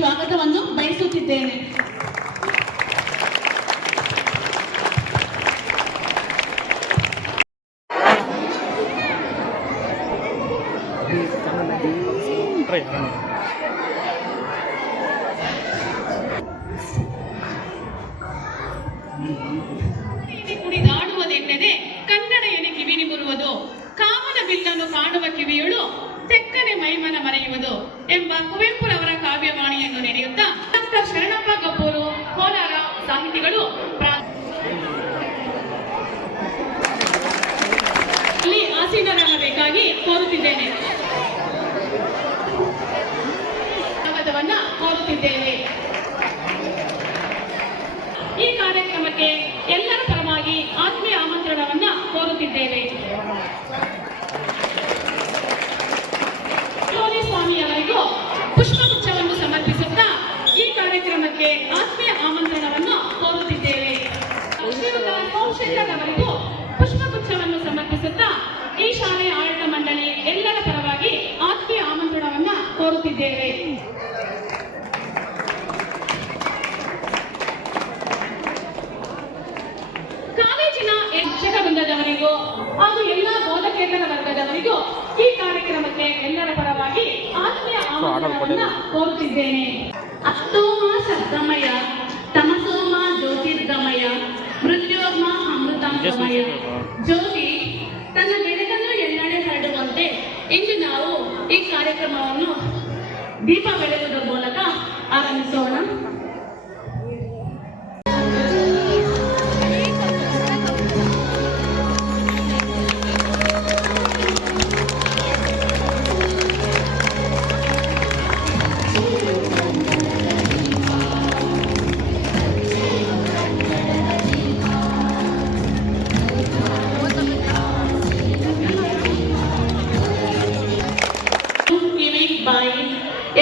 ಸ್ವಾಗತವನ್ನು ಬಯಸುತ್ತಿದ್ದೇನೆ. ಕುಣಿದಾಡುವುದೆನ್ನದೆ ಕನ್ನಡ ಎನೆ ಕಿವಿನಿ ಬರುವುದು, ಕಾಮನ ಬಿಲ್ಲನ್ನು ಕಾಣುವ ಕಿವಿಯಳು ತೆಕ್ಕನೆ ಮೈಮನ ಮರೆಯುವುದು ಎಂಬ ಕುವೆಂಪುರವರ ಕಾವ್ಯವಾಣಿಯನ್ನು ನೆನೆಯುತ್ತಾ ಡಾಕ್ಟರ್ ಶರಣಪ್ಪ ಗಬ್ಬೂರು ಕೋಲಾರ ಸಾಹಿತಿಗಳು ಇಲ್ಲಿ ಆಸೀನರಾಗಬೇಕಾಗಿ ಕೋರುತ್ತಿದ್ದೇನೆ. ಸ್ವಾಗತವನ್ನ ಕೋರುತ್ತಿದ್ದೇವೆ. ಈ ಕಾರ್ಯಕ್ರಮಕ್ಕೆ ಎಲ್ಲರ ಪರವಾಗಿ ಆತ್ಮೀಯ ಆಮಂತ್ರಣವನ್ನ ಕೋರುತ್ತಿದ್ದೇವೆ. ಸ್ವಾಮಿಯವರಿಗೂ ಪುಷ್ಪಗುಚ್ಛವನ್ನು ಸಮರ್ಪಿಸುತ್ತಾ ಈ ಕಾರ್ಯಕ್ರಮಕ್ಕೆ ಆತ್ಮೀಯ ಆಮಂತ್ರಣವನ್ನು ಕೋರುತ್ತಿದ್ದೇವೆ. ಸೋಮಶೇಖರ್ ಅವರಿಗೂ ಪುಷ್ಪಗುಚ್ಛವನ್ನು ಸಮರ್ಪಿಸುತ್ತಾ ಈ ಶಾಲೆಯ ಆಡಳಿತ ಮಂಡಳಿ ಎಲ್ಲರ ಪರವಾಗಿ ಆತ್ಮೀಯ ಆಮಂತ್ರಣವನ್ನ ಕೋರುತ್ತಿದ್ದೇವೆ. ಕಾಲೇಜಿನ ಶಿಕ್ಷಕ ವೃಂದದವರಿಗೂ ಹಾಗೂ ಎಲ್ಲ ಬೋಧಕೇತರ ವರ್ಗದವರಿಗೂ ಈ ಕಾರ್ಯಕ್ರಮಕ್ಕೆ ಎಲ್ಲರ ಪರವಾಗಿ ಆತ್ಮೀಯ ಆಮಂತ್ರಣವನ್ನ ಕೋರುತ್ತಿದ್ದೇನೆ. ಅಸ್ತೋಮ ಸದ್ಗಮಯ ತಮಸೋಮ ಜ್ಯೋತಿರ್ಗಮಯ ಮೃತ್ಯೋರ್ಮ ಅಮೃತಾಂಗಮಯ. ಜ್ಯೋತಿ ತನ್ನ ಬೆಳಕನ್ನು ಎಲ್ಲೆಡೆ ಹರಡುವಂತೆ ಇಂದು ನಾವು ಈ ಕಾರ್ಯಕ್ರಮವನ್ನು ದೀಪ ಬೆಳಗುವುದರ ಮೂಲಕ ಆರಂಭಿಸೋಣ.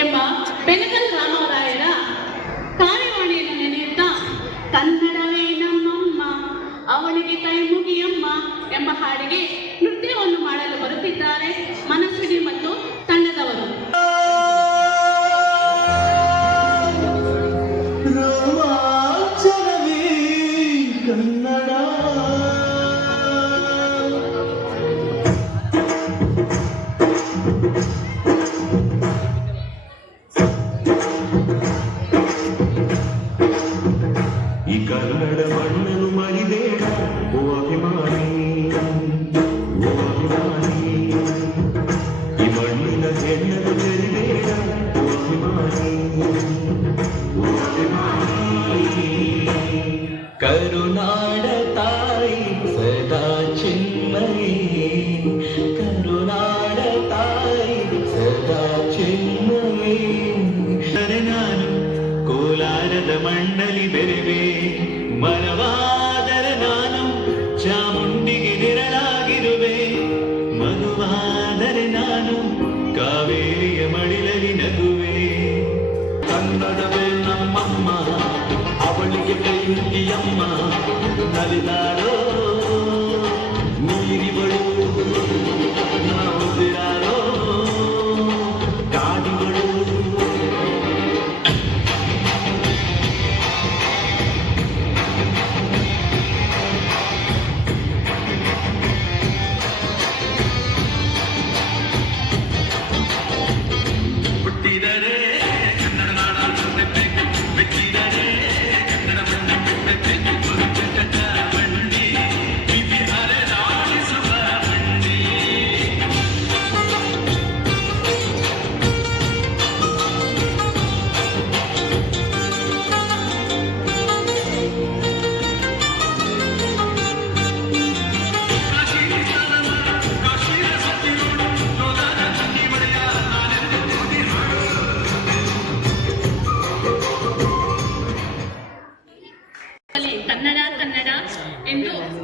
ಎಂಬ ಬೆನಕಲ್ ರಾಮರಾಯರ ಕಾರ್ಯವಾಣಿಯನ್ನು ನೆನೆಯುತ್ತಾ ಕನ್ನಡವೇ ನಮ್ಮಮ್ಮ ಅವಳಿಗೆ ಕೈ ಮುಗಿಯಮ್ಮ ಎಂಬ ಹಾಡಿಗೆ ನೃತ್ಯವನ್ನು ಮಾಡಲು ಬರುತ್ತಿದ್ದಾರೆ ಮನಸ್ವಿನಿ ಮತ್ತು ತಂಡದವರು. ಕನ್ನಡ ಮಣ್ಣನ್ನು ಮರಿಬೇಡ ಓ ಅಭಿಮಾನಿ, ಈ ಮಣ್ಣು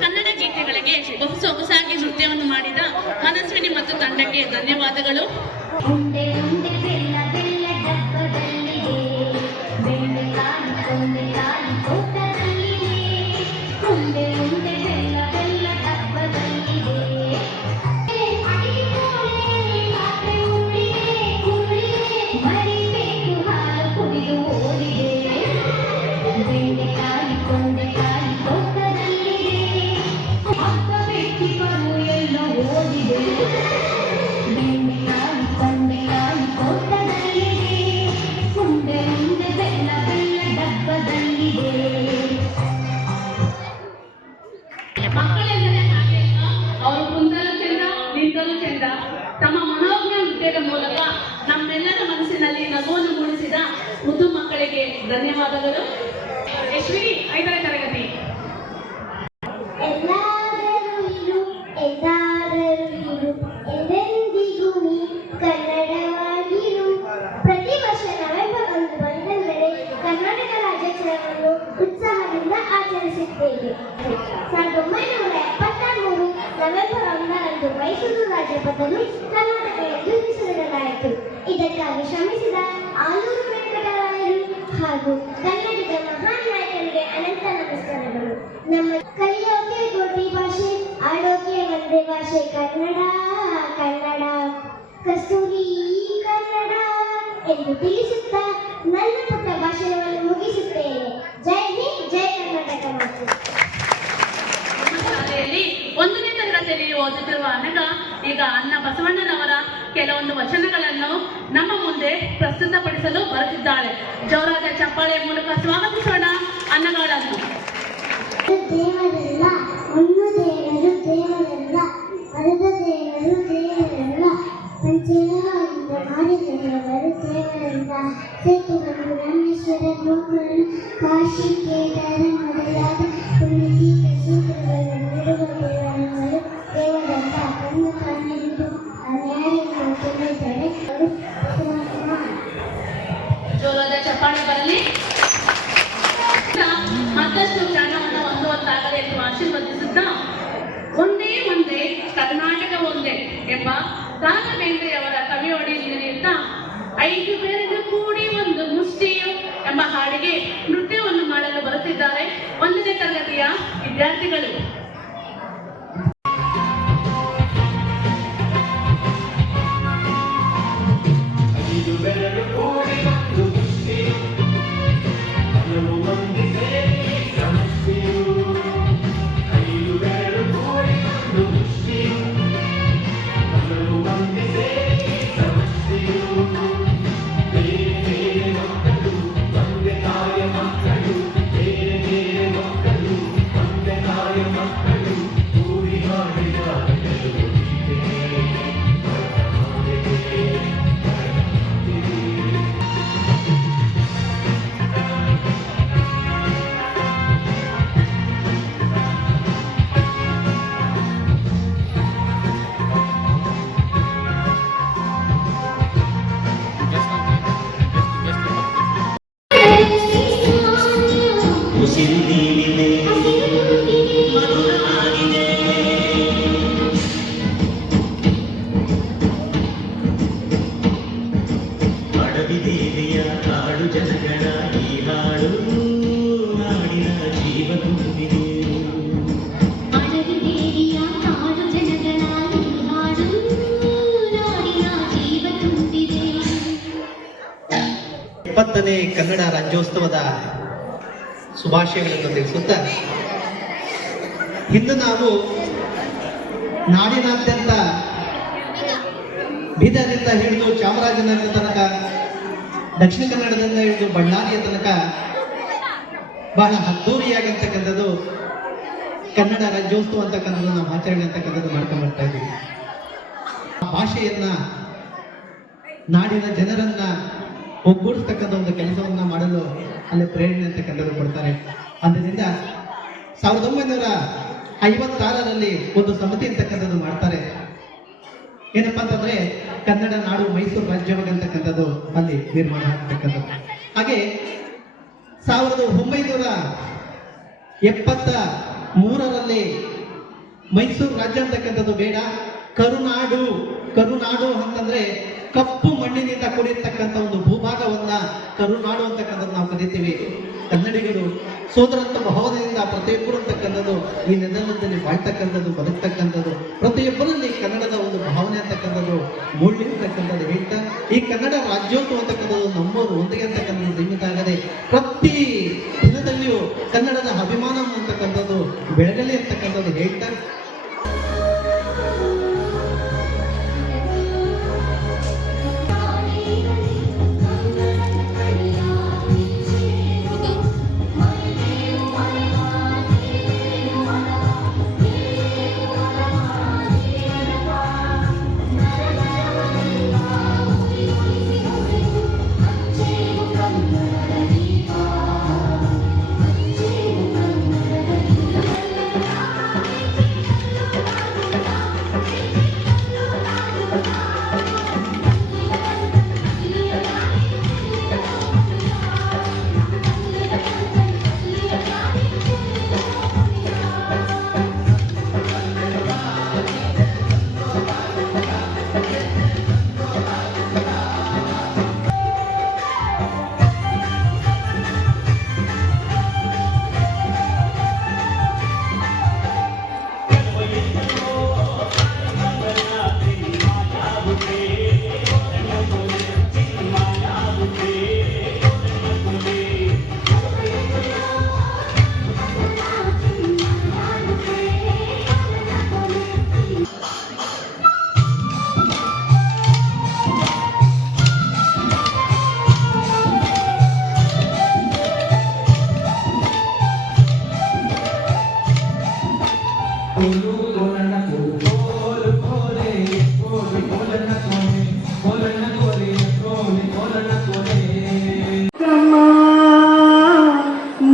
ಕನ್ನಡ ಗೀತೆಗಳಿಗೆ ಬಹು ಸೊಗಸಾಗಿ ನೃತ್ಯವನ್ನು ಮಾಡಿದ ಮನಸ್ವಿನಿ ಮತ್ತು ತಂಡಕ್ಕೆ ಧನ್ಯವಾದಗಳು. ಉಂಡೆ ಉಂಡೆ ಬೆಲ್ಲ ಬೆಲ್ಲ ಡಬ್ಬದಲ್ಲಿದೆ, ಬೆಂಡೆಕಾಯಿ ಕೊಂಡೆಕಾಯಿ ತೋಟದಲ್ಲಿದೆ. ಉಂಡೆ ಉಂಡೆ ಬೆಲ್ಲ ಬೆಲ್ಲ ಡಬ್ಬದಲ್ಲಿದೆ. ಅಡಿಗೆ ಕೋಣೆಯಲ್ಲಿ ಪಾತ್ರೆ ಉರುಳಿದೆ, ಮರಿಬೇಕು ಹಾಲು ಕುಡಿದು ಓದಿದೆ. ಬೆಂಡೆಕಾಯಿ ಕೊಂಡೆಕಾಯಿ ತೋಟದಲ್ಲಿದೆ, ಅಕ್ಕ ಬೆಟ್ಟಿಗಳು ಎಲ್ಲ ಓದಿದೆ. ಬೆಂಡೆಕಾಯಿ ಕೊಂಡೆಕಾಯಿ ತೋಟದಲ್ಲಿದೆ, ಉಂಡೆ ಉಂಡೆ ಬೆಲ್ಲ ಬೆಲ್ಲ ಡಬ್ಬದಲ್ಲಿದೆ. ಮಕ್ಕಳೆಂದರೆ ಹಾಗೆ ಅವರು ಕುಂತಲೂ ಚೆಂದ, ನಿಂತಲೂ ಚೆಂದ. ತಮ್ಮ ಮನೋಜ್ಞ ನೃತ್ಯದ ಮೂಲಕ ನಮ್ಮೆಲ್ಲರ ಮನಸ್ಸಿನಲ್ಲಿ ನಗುವನ್ನು ಮೂಡಿಸಿದ ಮುದ್ದು ಮಕ್ಕಳಿಗೆ ಧನ್ಯವಾದಗಳು. ಯಶ್ವಿನಿ 5ನೇ ತರಗತಿ. ಎಲ್ಲಾದರೂ ಇರು ಎಂದೆಂದಿಗೂ ನೀ ಕನ್ನಡವಾಗಿರು. ಪ್ರತಿ ವರ್ಷ ನವೆಂಬರ್ 1 ಬಂದೆಂದರೆ ಕರ್ನಾಟಕ ರಾಜ್ಯೋತ್ಸವವನ್ನು ಉತ್ಸಾಹದಿಂದ ಆಚರಿಸುತ್ತೇವೆ. 1973 ನವೆಂಬರ್ 1ರಂದು ಮೈಸೂರು ರಾಜ್ಯಪಥವು ಕರ್ನಾಟಕ ಎಂದು ಹೆಸರಿಡಲಾಯಿತು. ಇದಕ್ಕಾಗಿ ಶ್ರಮಿಸಿದ ಆಲೂರು ವೆಂಕಟರಾಯರು ಹಾಗೂ ಕನ್ನಡದ ಮಹಾನ್ ನಾಯಕರಿಗೆ ಅನಂತ ನಮಸ್ಕಾರಗಳು. ನಮ್ಮ ಕಲಿಯೋಕೆ ಗೋಟಿ ಭಾಷೆ, ಆಡೋಕೆ ಒಂದೇ ಭಾಷೆ ಕನ್ನಡ ಕನ್ನಡ, ಕಸ್ತೂರಿ ಕನ್ನಡ ಎಂದು ತಿಳಿಸುತ್ತಾ ನನ್ನ ಪುಟ್ಟ ಭಾಷಣವನ್ನು ಮುಗಿಸುತ್ತೇನೆ. ಜೈ ಹಿಂದ್, ಜೈ ಕರ್ನಾಟಕ ಮಾತು. ನಮ್ಮ ಶಾಲೆಯಲ್ಲಿ 1ನೇ ತರಗತಿಯಲ್ಲಿ ಓದುತ್ತಿರುವ ಅನಗ ಈಗ ಅಣ್ಣ ಬಸವಣ್ಣನವರ ಕೆಲವೊಂದು ವಚನಗಳನ್ನು ನಮ್ಮ ಮುಂದೆ ಪ್ರಸ್ತುತಪಡಿಸಲು ಬರುತ್ತಿದ್ದಾಳೆ. ಜೋರಾದ ಚಪ್ಪಾಳೆಯ ಮೂಲಕ ಸ್ವಾಗತಿಸೋಣ ಅನ್ನಗಳನ್ನು. ದೇವರಲ್ಲ, ಮಣ್ಣು ದೇವರು ದೇವರಲ್ಲ, ಮರದ ದೇವರು ದೇವರಲ್ಲ, ಪಂಚಲೋಹದಿಂದ ಮಾಡಿದ ದೇವರು ದೇವರಲ್ಲ. ಸೇತುವನ್ನು ರಾಮೇಶ್ವರ ಗೋಕುಲನು ಕಾಶಿ ಕೇದಾರ ಮೊದಲಾದ ಪುಣ್ಯತೀರ್ಥ ಕ್ಷೇತ್ರಗಳನ್ನು ನೀಡುವ ದೇವರುಗಳು ದೇವರಲ್ಲ. ಕಣ್ಣು ಕಾಣಲಿದ್ದು ಅನ್ಯಾಯವನ್ನು ತಿಳಿದರೆ ಅವರು ಜೋರಾದ ಚಪ್ಪಾಳೆ ಬರಲಿ. ಮತ್ತಷ್ಟು ಜ್ಞಾನವನ್ನು ಹೊಂದುವಂತಾಗಲಿ ಎಂದು ಆಶೀರ್ವದಿಸುತ್ತಾ ಒಂದೇ ಒಂದೇ ಕರ್ನಾಟಕ ಒಂದೇ ಎಂಬ ರಾಘವೇಂದ್ರಯವರ ಕವಿಯೋಡಿಯಲ್ಲಿ ನಡೆಯುತ್ತಾ 5 പേರಿಗೆ ಕೂಡಿ ಒಂದು ಮುಷ್ಟಿಯು ಎಂಬ ಹಾಡಿಗೆ ನೃತ್ಯವನ್ನು ಮಾಡಲು ಬರುತ್ತಿದ್ದಾರೆ 1ನೇ ತರಗತಿಯ ವಿದ್ಯಾರ್ಥಿಗಳು. ಉಸಿರಿನೀಡಿದೆ, ಮಧುರವಾಗಿದೆ. ಅಡವಿ ದೇವಿಯ ಕಾಡು ಜನಗಳ ಈ ಹಾಡು ನಾಡಿನ ಜೀವ ತುಂಬಿದೆ. ಅಡವಿ ದೇವಿಯ ಕಾಡು ಜನಗಳ ಈ ಹಾಡು ನಾಡಿನ ಜೀವ ತುಂಬಿದೆ. 70ನೇ ಕನ್ನಡ ರಾಜ್ಯೋತ್ಸವದ ಶುಭಾಶಯಗಳನ್ನು ತಿಳಿಸುತ್ತಾ ಇಂದು ನಾವು ನಾಡಿನಾದ್ಯಂತ ಬೀದರ್ನಿಂದ ಹಿಡಿದು ಚಾಮರಾಜನಗರ ತನಕ, ದಕ್ಷಿಣ ಕನ್ನಡದಿಂದ ಹಿಡಿದು ಬಳ್ಳಾರಿಯ ತನಕ ಬಹಳ ಅದ್ದೂರಿಯಾಗಿರ್ತಕ್ಕಂಥದ್ದು ಕನ್ನಡ ರಾಜ್ಯೋತ್ಸವ ಅಂತಕ್ಕಂಥದ್ದು ನಾವು ಆಚರಣೆ ಅಂತಕ್ಕಂಥದ್ದು ಮಾಡ್ಕೊಂಡು ಬರ್ತಾ ಇದ್ದೀವಿ. ಆ ಭಾಷೆಯನ್ನ, ನಾಡಿನ ಜನರನ್ನ ಒಗ್ಗೂಡಿಸ್ತಕ್ಕಂಥ ಒಂದು ಕೆಲಸವನ್ನ ಮಾಡಲು ಅಲ್ಲಿ ಪ್ರೇರಣೆ ಅಂತಕ್ಕಂಥದ್ದು ಕೊಡ್ತಾರೆ. ಆದ್ದರಿಂದ 1956ರಲ್ಲಿ ಒಂದು ಸಮಿತಿ ಅಂತಕ್ಕಂಥದ್ದು ಮಾಡ್ತಾರೆ. ಏನಪ್ಪಾ ಅಂತಂದ್ರೆ ಕನ್ನಡ ನಾಡು ಮೈಸೂರು ರಾಜ್ಯವಾಗಂತಕ್ಕಂಥದ್ದು ಅಲ್ಲಿ ನಿರ್ಮಾಣ ಆಗ್ತಕ್ಕಂಥದ್ದು. ಹಾಗೆ 1970 ಮೂರರಲ್ಲಿ ಮೈಸೂರು ರಾಜ್ಯ ಅಂತಕ್ಕಂಥದ್ದು ಬೇಡ. ಕರುನಾಡು, ಕರುನಾಡು ಅಂತಂದ್ರೆ ಕಪ್ಪು ಮಣ್ಣಿನಿಂದ ಕೂಡಿರ್ತಕ್ಕಂಥ ಒಂದು ಭೂಭಾಗವನ್ನ ಕರುನಾಡು ಅಂತಕ್ಕಂಥದ್ದು ನಾವು ಕರಿತೀವಿ. ಕನ್ನಡಿಗರು ಸೋದರತ್ವ ಭಾವನೆಯಿಂದ ಪ್ರತಿಯೊಬ್ಬರು ಅಂತಕ್ಕಂಥದ್ದು ಈ ನೆಲದಲ್ಲಿ ಬಾಳ್ತಕ್ಕಂಥದ್ದು, ಬದುಕ್ತಕ್ಕಂಥದ್ದು, ಪ್ರತಿಯೊಬ್ಬರಲ್ಲಿ ಕನ್ನಡದ ಒಂದು ಭಾವನೆ ಅಂತಕ್ಕಂಥದ್ದು ಮೂಡಿರ್ತಕ್ಕಂಥದ್ದು ಹೇಳ್ತಾ ಈ ಕನ್ನಡ ರಾಜ್ಯೋತ್ಸವ ಅಂತಕ್ಕಂಥದ್ದು ನಮ್ಮವರು ಒಂದಿಗೆ ಅಂತಕ್ಕಂಥದ್ದು ಸೀಮಿತ ಆಗದೆ ಪ್ರತಿ ದಿನದಲ್ಲಿಯೂ ಕನ್ನಡದ ಅಭಿಮಾನ ಅಂತಕ್ಕಂಥದ್ದು ಬೆಳಗಲಿ ಅಂತಕ್ಕಂಥದ್ದು ಹೇಳ್ತಾ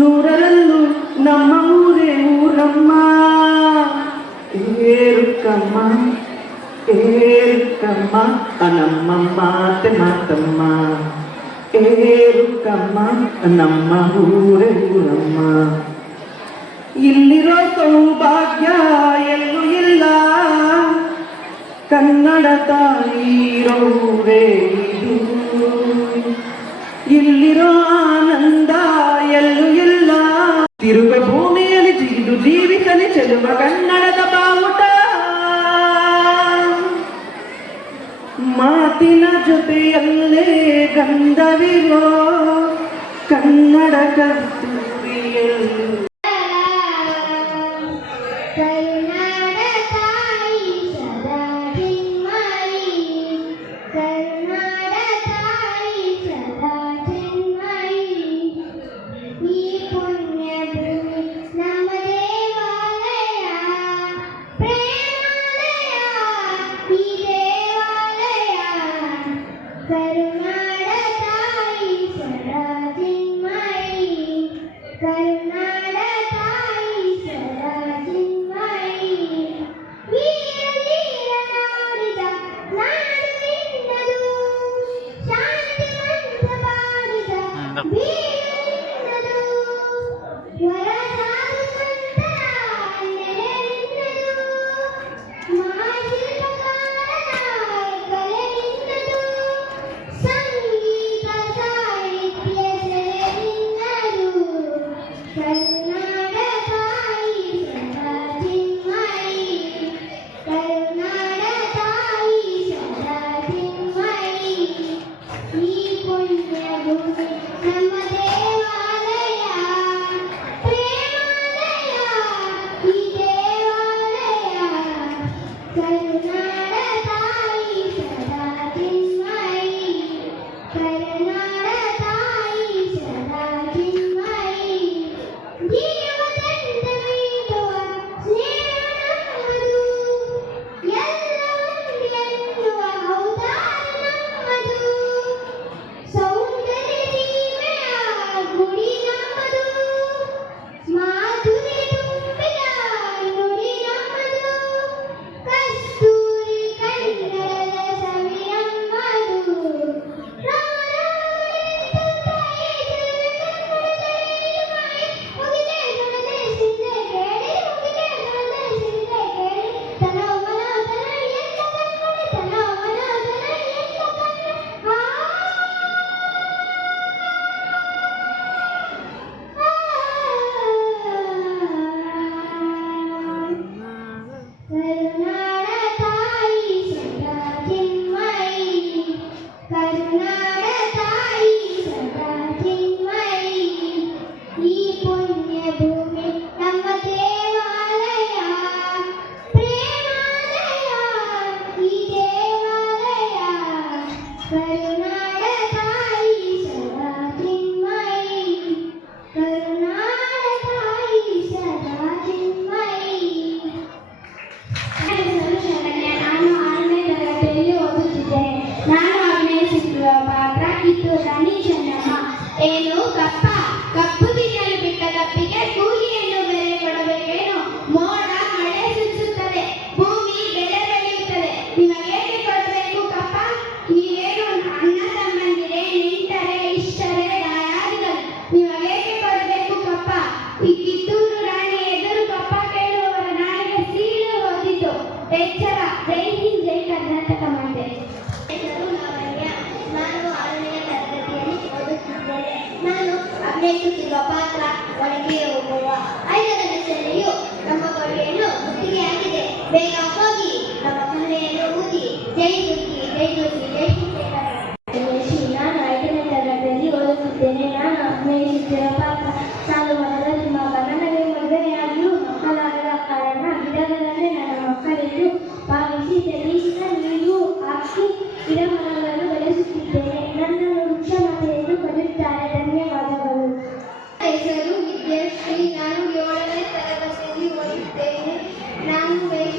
ನೂರರಲ್ಲೂ ನಮ್ಮ ಊರೇ ಊರಮ್ಮ. ಏರುಕಮ್ಮ ಏರುಕಮ್ಮ ನಮ್ಮ ಮಾತೆ ಮಾತಮ್ಮ. ಏರುಕಮ್ಮ ನಮ್ಮ ಊರೇ ಊರಮ್ಮ. ಇಲ್ಲಿರೋ ಸೌಭಾಗ್ಯ ಎಲ್ಲೂ ಇಲ್ಲ, ಕನ್ನಡ ತಾಯಿರೋರೇ ಇದು. ಇಲ್ಲಿರೋ ಆನಂದ ಎಲ್ಲೂ ಇಲ್ಲ, ತಿರುಗ ಭೂಮಿಯಲ್ಲಿ ಜಿಗಿದು ಜೀವಿಸಲಿ ಚೆಲುವ ಕನ್ನಡದ ಬಾವುಟ. ಮಾತಿನ ಜೊತೆಯಲ್ಲೇ ಗಂಧವಿರೋ ಕನ್ನಡ ಕಸ್ತೂರಿಯಲ್ಲಿ. ಕರುನಾಡ ತಾಯಿ ಸದಾ ಚಿನ್ಮಯಿ, ಕರುನಾಡ ತಾಯಿ ಸದಾ ಚಿನ್ಮಯಿ. ಈ ಪುಣ್ಯ ಭೂಮಿ ನಮ್ಮ ದೇವಾಲಯ, ಪ್ರೇಮಾಲಯ ಈ ದೇವಾಲಯ. ಕರುನಾಡ ತಾಯಿ ಸದಾ ಚಿನ್ಮಯಿ, ಕರುನಾಡ ತಾಯಿ ಸದಾ ಚಿನ್ಮಯಿ.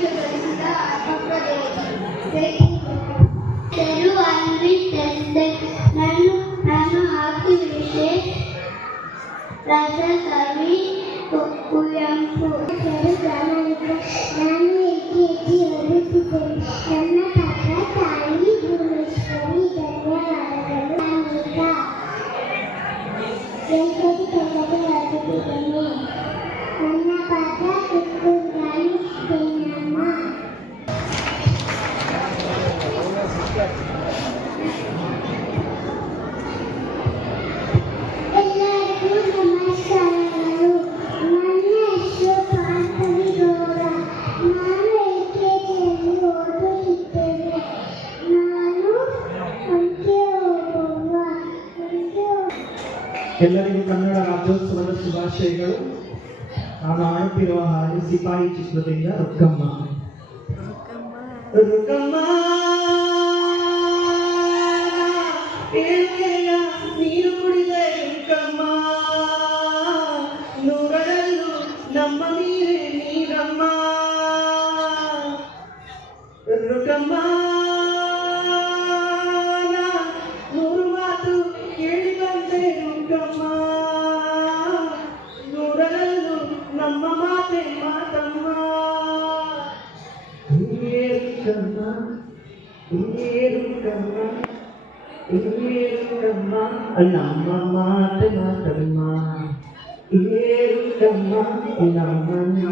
ಗಳಿಸಿದ ಹೆಸರು ಅನ್ವಿ ತಂದೆ. ನಾನು ಆಕಿವಿಷೆ ರಾಜಕವಿ ಕುವೆಂಪು. ಹೆಸರು ಪ್ರಾಮಾಣಿಕ. ನಾನು ಹೆಜ್ಜೆ ಓದುತ್ತಿದ್ದೇನೆ. ನನ್ನ ಪಾತ್ರ ತಾಯಿ ಭುವನೇಶ್ವರಿ. ಧನ್ಯವಾದಗಳು. ಅನಿತಾ ಎಲ್ಕೆಜಿ ತರಗತಿ ಓದುತ್ತಿದ್ದೇನೆ. ನನ್ನ ಪಾತ್ರ ಕಿತ್ತೂರಾಣಿ ಚೆನ್ನಮ್ಮ. ಎಲ್ಲರಿಗೂ ನಮಸ್ಕಾರಗಳು. ನನ್ನ ಹೆಸರು ಪಾರ್ಥವಿ ಗೌಡ. ನಾನು ಎಲ್ಕೆಜಿಯಲ್ಲಿ ಓದುತ್ತಿದ್ದೇನೆ. ನಾನು ಅಂತ್ಯ ಹೋಗುವ ಎಲ್ಲರಿಗೂ ಕನ್ನಡ ರಾಜ್ಯೋತ್ಸವದ ಶುಭಾಶಯಗಳು. ನಾನು ಹಾಡುತ್ತಿರುವ ಹಾಡು ಸಿಪಾಯಿ ಚಿತ್ರದಿಂದ ರುಕ್ಕಮ್ಮ. ರುಕ್ಕಮ್ಮ ಏನೆಯ ನೀರು ಕುಡಿದೆ ರುಕ್ಕಮ್ಮ, ನೂರರಲ್ಲೂ ನಮ್ಮ ನೀರೇ ನೀರಮ್ಮ. ರುಕ್ಕಮ್ಮ ನೂರು ಮಾತು ಕೇಳಿ ಬಂದೆ ರುಕ್ಕಮ್ಮ, ನೂರರಲ್ಲೂ ನಮ್ಮ ಮಾತೆ ಮಾತಮ್ಮ. ರುಕ್ಕಮ್ಮ ರುಕ್ಕಮ್ಮ ರುಕ್ಕಮ್ಮ ನಮ್ಮ ಮಾತೆ ಮಾತಮ್ಮ. ರುಕ್ಕಮ್ಮ ನಮ್ಮ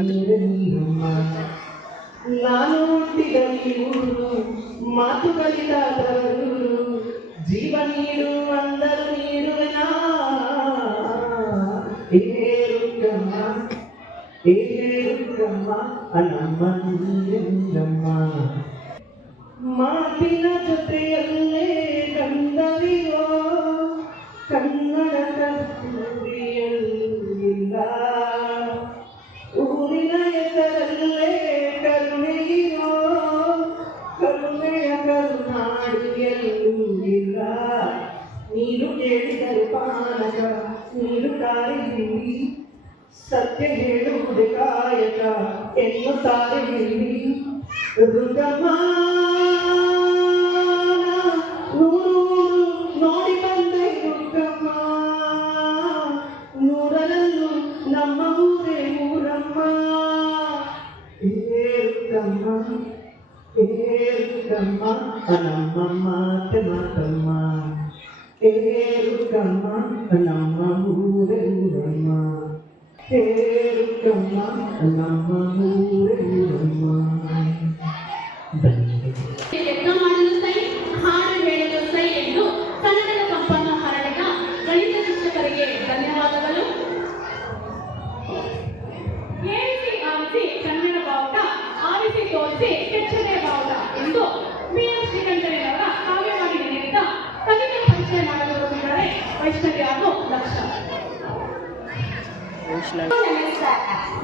ನೀರು ನೀರಮ್ಮ. ನಾನು ಹುಟ್ಟಿದಲ್ಲಿ ಊರು, ಮಾತು ಕಲಿತ ತರೂರು, ಜೀವ ನೀರು ಅಂದರು ನೀರುವೆನಾ. ರುಕ್ಕಮ್ಮ ರುಕ್ಕಮ್ಮ ನಮ್ಮ ನೀರಮ್ಮ. ಮಾತಿನ ಜೊತೆಯಲ್ಲೇ ಗಂಧವಿರೋ ಕನ್ನಡ ಕಸ್ತೂರಿಯಲ್ಲ. ಊರಿನ ಹೆಸರಲ್ಲೇ ಕರುಣೆಯಿರೋ ಕರುಣೆಯ ಕರುನಾಡು ಎಲ್ಲೂ ಇಲ್ಲ. ನೀರು ಕೇಳಿದರು ಪಾನಕ, ನೀರು ಕಾರಿದ್ದೀವಿ, ಸತ್ಯ ಹೇಳುವುದೇ ಕಾಯಕ ಎನ್ನುತ್ತಾರೆ ಇಲ್ಲಿ. ರುಕ್ಕಮ್ಮ ನೂರು ನೋಡಿ ಬಂದೆ ರುಕ್ಕಮ್ಮ, ನೂರರಲ್ಲೂ ನಮ್ಮ ಊರೇ ಊರಮ್ಮ. ರುಕ್ಕಮ್ಮ ರುಕ್ಕಮ್ಮ ನಮ್ಮ ಮಾತೆ ಮಾತಮ್ಮ. ರುಕ್ಕಮ್ಮ ನಮ್ಮ ಊರೇ ಊರಮ್ಮ. ರುಕ್ಕಮ್ಮ ನಮ್ಮ ಊರೇ ಊರಮ್ಮ. ಯತ್ನ ಮಾಡಲು ಸೈ, ಹಾಡು ಹೇಳಲು ಸೈ ಎಂದು ಕನ್ನಡದ ಕಂಪನ್ನು ಹರಡಿದ ಗಣಿತ ಶಿಕ್ಷಕರಿಗೆ ಧನ್ಯವಾದಗಳು. ಏರಿಸಿ ಆರಿಸಿ ಕನ್ನಡ ಬಾವುಟ, ಆರಿಸಿ ತೋರಿಸಿ ಕೆಚ್ಚದೆ ಬಾವುಟ ಎಂದು ಬಿ.ಎಂ. ಶ್ರೀಕಂಠಯ್ಯನವರ ಕಾವ್ಯವಾಗಿ ನೀಡಿದ ಕವಿತೆ ಪರಿಚಯ ಮಾಡಲು ಬಂದಿದ್ದಾರೆ ವೈಷ್ಣವಿ ಹಾಗೂ ಲಕ್ಷ. ನಮಸ್ಕಾರ.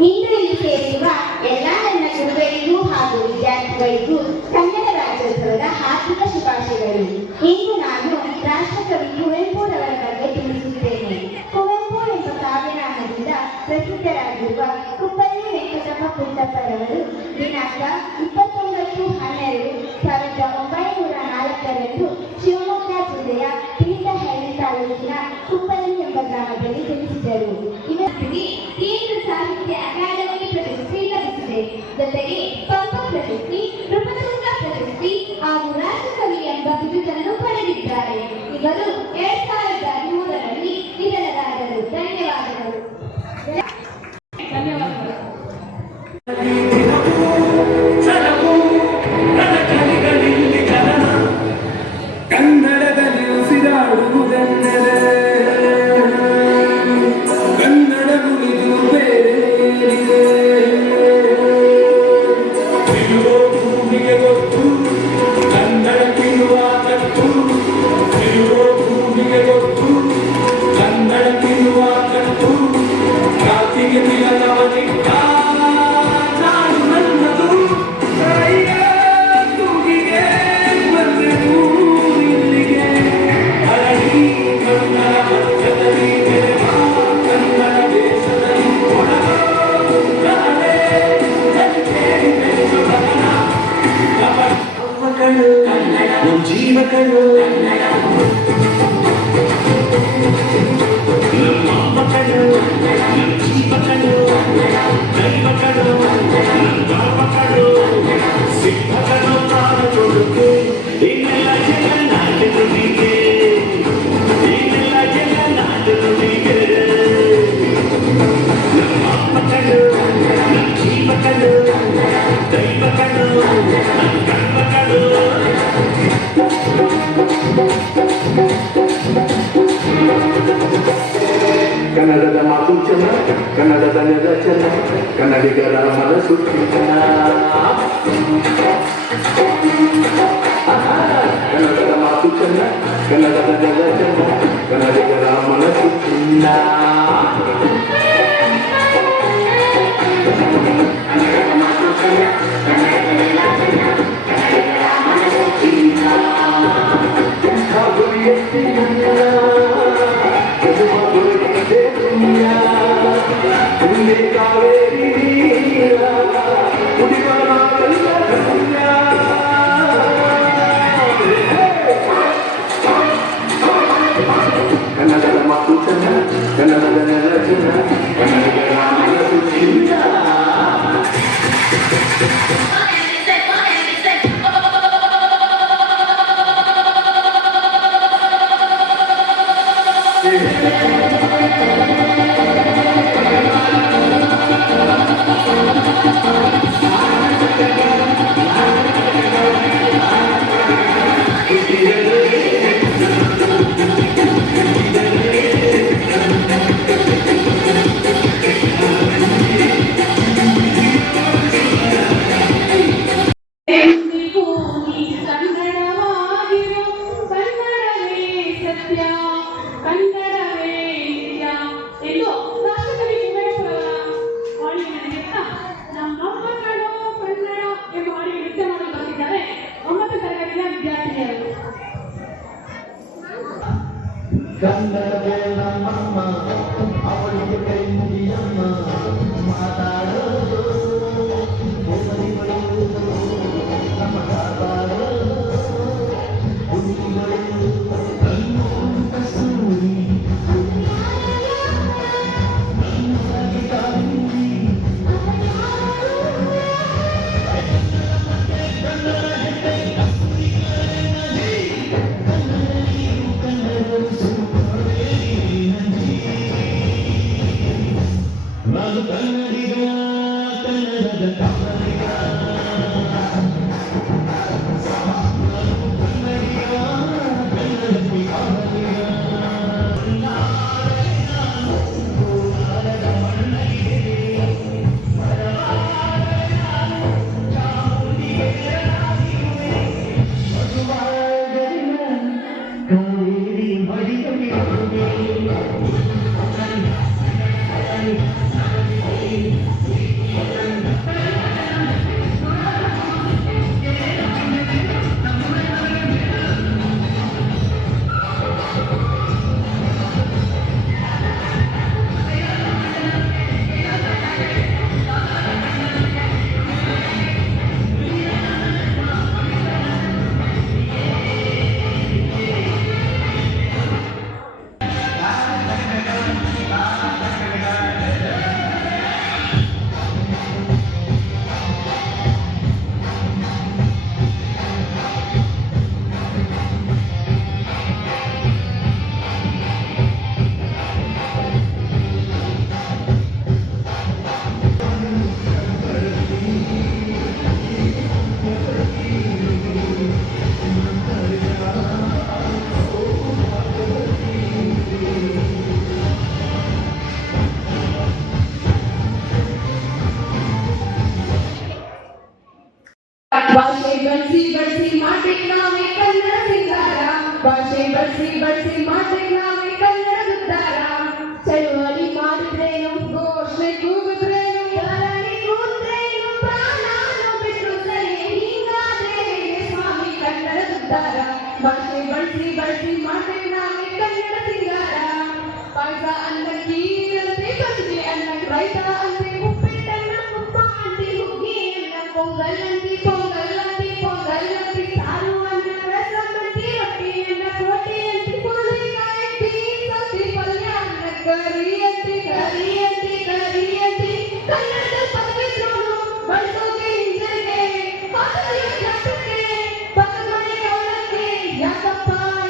ಇಂದು ಇಲ್ಲಿ ಸೇರಿರುವ ಎಲ್ಲ ನನ್ನ ಗುರುಗಳಿಗೂ ಹಾಗೂ ವಿದ್ಯಾರ್ಥಿಗಳಿಗೂ ಕನ್ನಡ ರಾಜ್ಯೋತ್ಸವದ ಹಾರ್ದಿಕ ಶುಭಾಶಯಗಳು. ಇಂದು ನಾನು ರಾಷ್ಟ್ರಕವಿ ಕುವೆಂಪುರವರ ಬಗ್ಗೆ ತಿಳಿಸುತ್ತೇನೆ. ಕುವೆಂಪು ಎಂಬ ಕಾವ್ಯನಾಮದಿಂದ ಪ್ರಸಿದ್ಧರಾಗಿರುವ ಕುಪ್ಪಳ್ಳಿ ವೆಂಕಟಪ್ಪ ಪುಟ್ಟಪ್ಪರವರು ದಿನಾಂಕ 29/12/1904 ಶಿವಮೊಗ್ಗ ಜಿಲ್ಲೆಯ ತೀರ್ಥಹಳ್ಳಿ ತಾಲೂಕಿನ ಕುಪ್ಪಳ್ಳಿ ಎಂಬ ಗ್ರಾಮದಲ್ಲಿ ಜನಿಸಿದರು. ಇವರಿಗೆ ಕೇಂದ್ರ ಸಾಹಿತ್ಯ ಅಕಾಡೆಮಿ ಪ್ರಶಸ್ತಿ ಲಭಿಸಿದೆ. ಜೊತೆಗೆ ಪಂಪ ಪ್ರಶಸ್ತಿ, ನೃಪತುಂಗ ಪ್ರಶಸ್ತಿ ಹಾಗೂ ರಾಷ್ಟ್ರಕವಿ ಎಂಬ ಬಿರುದನ್ನು ಪಡೆದಿದ್ದಾರೆ. ಇವರು 2013ರಲ್ಲಿ ನಿಧನರಾದರು. ಧನ್ಯವಾದಗಳು. ಧನ್ಯವಾದಗಳು. ಕನ್ನಡದಲ್ಲಿ ಉಸಿರಾಡುವುದೆಂದರೆ ಕನ್ನಡ ನುಡಿದು ಬೇರೆ ಭೂಮಿಗೆ ಗೊತ್ತು ಕನ್ನಡ ಕಿರುವ ತಟ್ಟು ಚೆನ್ನ ಕನ್ನಡಿಗರ ಮನಸ್ಸು ಚಿನ್ನ ಕನ್ನಡದ ಮಾತು ಚೆನ್ನ ಕನ್ನಡದ ಜಗ ಚೆನ್ನ ಕನ್ನಡಿಗರ ಮನಸ್ಸು ಚಿನ್ನ ಕನ್ನಡದ ಮಾತು ಚೆನ್ನ ಕನ್ನಡದ ನೆಲ ಚೆನ್ನ ಕನ್ನಡಿಗರ ಮನಸ್ಸು ಚಿನ್ನ ಎಂದಿಗೂ ನೀ ಕನ್ನಡವಾಗಿರು, ಕನ್ನಡವೇ ಸತ್ಯ, ಕನ್ನಡವೇ ನಿತ್ಯ ಎಂದು ರಾಷ್ಟ್ರಕವಿ ಕುವೆಂಪುರವರ ವಾಣಿಗೆ ನಡೆಯುತ್ತಾ ನಮ್ಮಮ್ಮ ಕನ್ನಡ ಎಂಬ ವಾಣಿಗೆ ನೃತ್ಯ ಮಾಡಿ ಬಂದಿದ್ದಾರೆ 9ನೇ ತರಗತಿಯ ವಿದ್ಯಾರ್ಥಿನಿಯರು. ಕನ್ನಡವೇ ನಮ್ಮಮ್ಮ ಅವಳಿಗೆ ಕೈ ಮುಗಿಯಮ್ಮ ಮಾತಾಡೋದು ನಮ್ಮ ಕಾಪಾಡೋದು ಹುಡುಗಿಗಳು ಕಣ್ಣು ಕಸೂರಿ ನಾನು ಕನ್ನಡಿಗ ಕನ್ನಡದ ಕನ್ನಡಿಗ ಭಾಷೆ ಬಳಸಿ ಬಳಸಿ ಮಾಡಿ ನಾವೇ ಕನ್ನಡ ಸಿಂಗಾರ, ಭಾಷೆ ಬಳಸಿ ಬಳಸಿ ಮಾಡಿ ನಾವೇ ಕನ್ನಡ ಉದ್ಧಾರ. ಚಳುವಳಿ ಮಾಡಿದ್ರೇನು, ಘೋಷಣೆ ಕೂಗಿದ್ರೇನು, ಧರಣಿ ಕೂತ್ರೇನು, ಪ್ರಾಣಾನು ಬಿಟ್ಟು ಸರಿ, ಹೀಗಾದ್ರೆ ಸ್ವಾಮಿ ಕನ್ನಡ ಉದ್ಧಾರ. ಭಾಷೆ ಬಳಸಿ ಬಳಸಿ ಮಾಡಿ ನಾವೇ ಕನ್ನಡ ಸಿಂಗಾರ. ಪಾಯಸ ಅನ್ನಕ್ಕೆ ಇರತ್ತೆ, ಕಚ್ಚಿಗೆ ಅನ್ನಕ್ಕೆ ರೈತ ಅಂತೆ, ಉಪ್ಪಿಟ್ಟನ್ನ ಉಪ್ಪ ಅಂತೆ, ಹುಗ್ಗಿ ಅನ್ನ ಪೊಂಗಲ್ ಅಂತೆ, ಪೊಂಗಲ್ ಅಂತೆ, ಪೊಂಗಲ್ ಅಂತೆ, ಸಾರು ಅನ್ನ ರಸಂ ಅಂತೆ, ರೊಟ್ಟಿ ಅನ್ನ ರೋಟಿ ಅಂತೆ, ಹುರುಳಿಕಾಯಿ ಬೀನ್ಸ್ ಅಂತೆ, ಪಲ್ಯ ಅನ್ನ ಕರಿ ಅಂತೆ, ಕರಿ ಅಂತೆ, ಕರಿ ಅಂತೆ. ಕನ್ನಡದ ಪದವಿದ್ರೋನು ಬಳಸೋಕೆ ಹಿಂಜರಿಕೆ, ಅದರಲ್ಲಿ ಜಪ್ಪಕ್ಕೆ ಪಕ್ಕದ ಮನೆ ಅವಳಕ್ಕೆ, ಯಾಕಪ್ಪ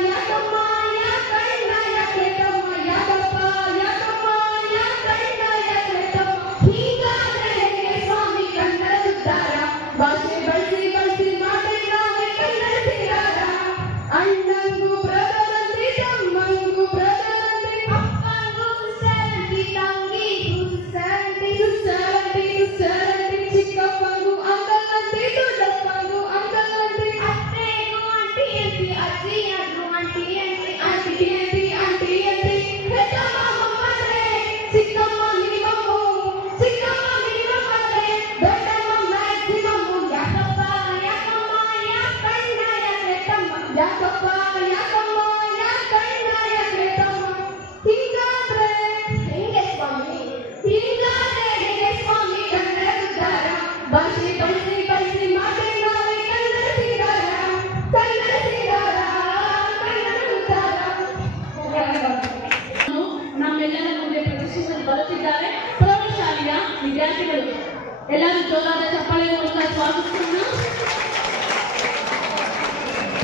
ಯಾಕಮ್ಮ ಯಾಕಣ್ಣ ಯಾಕೆ ತಮ್ಮ, ಯಾಕಪ್ಪ ಯಾಕಮ್ಮ ಯಾಕಣ್ಣ ಯಾಕೆ ತಮ್ಮ. ಹೀಗಾದ್ರೆ ಸ್ವಾಮಿ ಕನ್ನಡ ಉದ್ಧಾರ. ಭಾಷೆ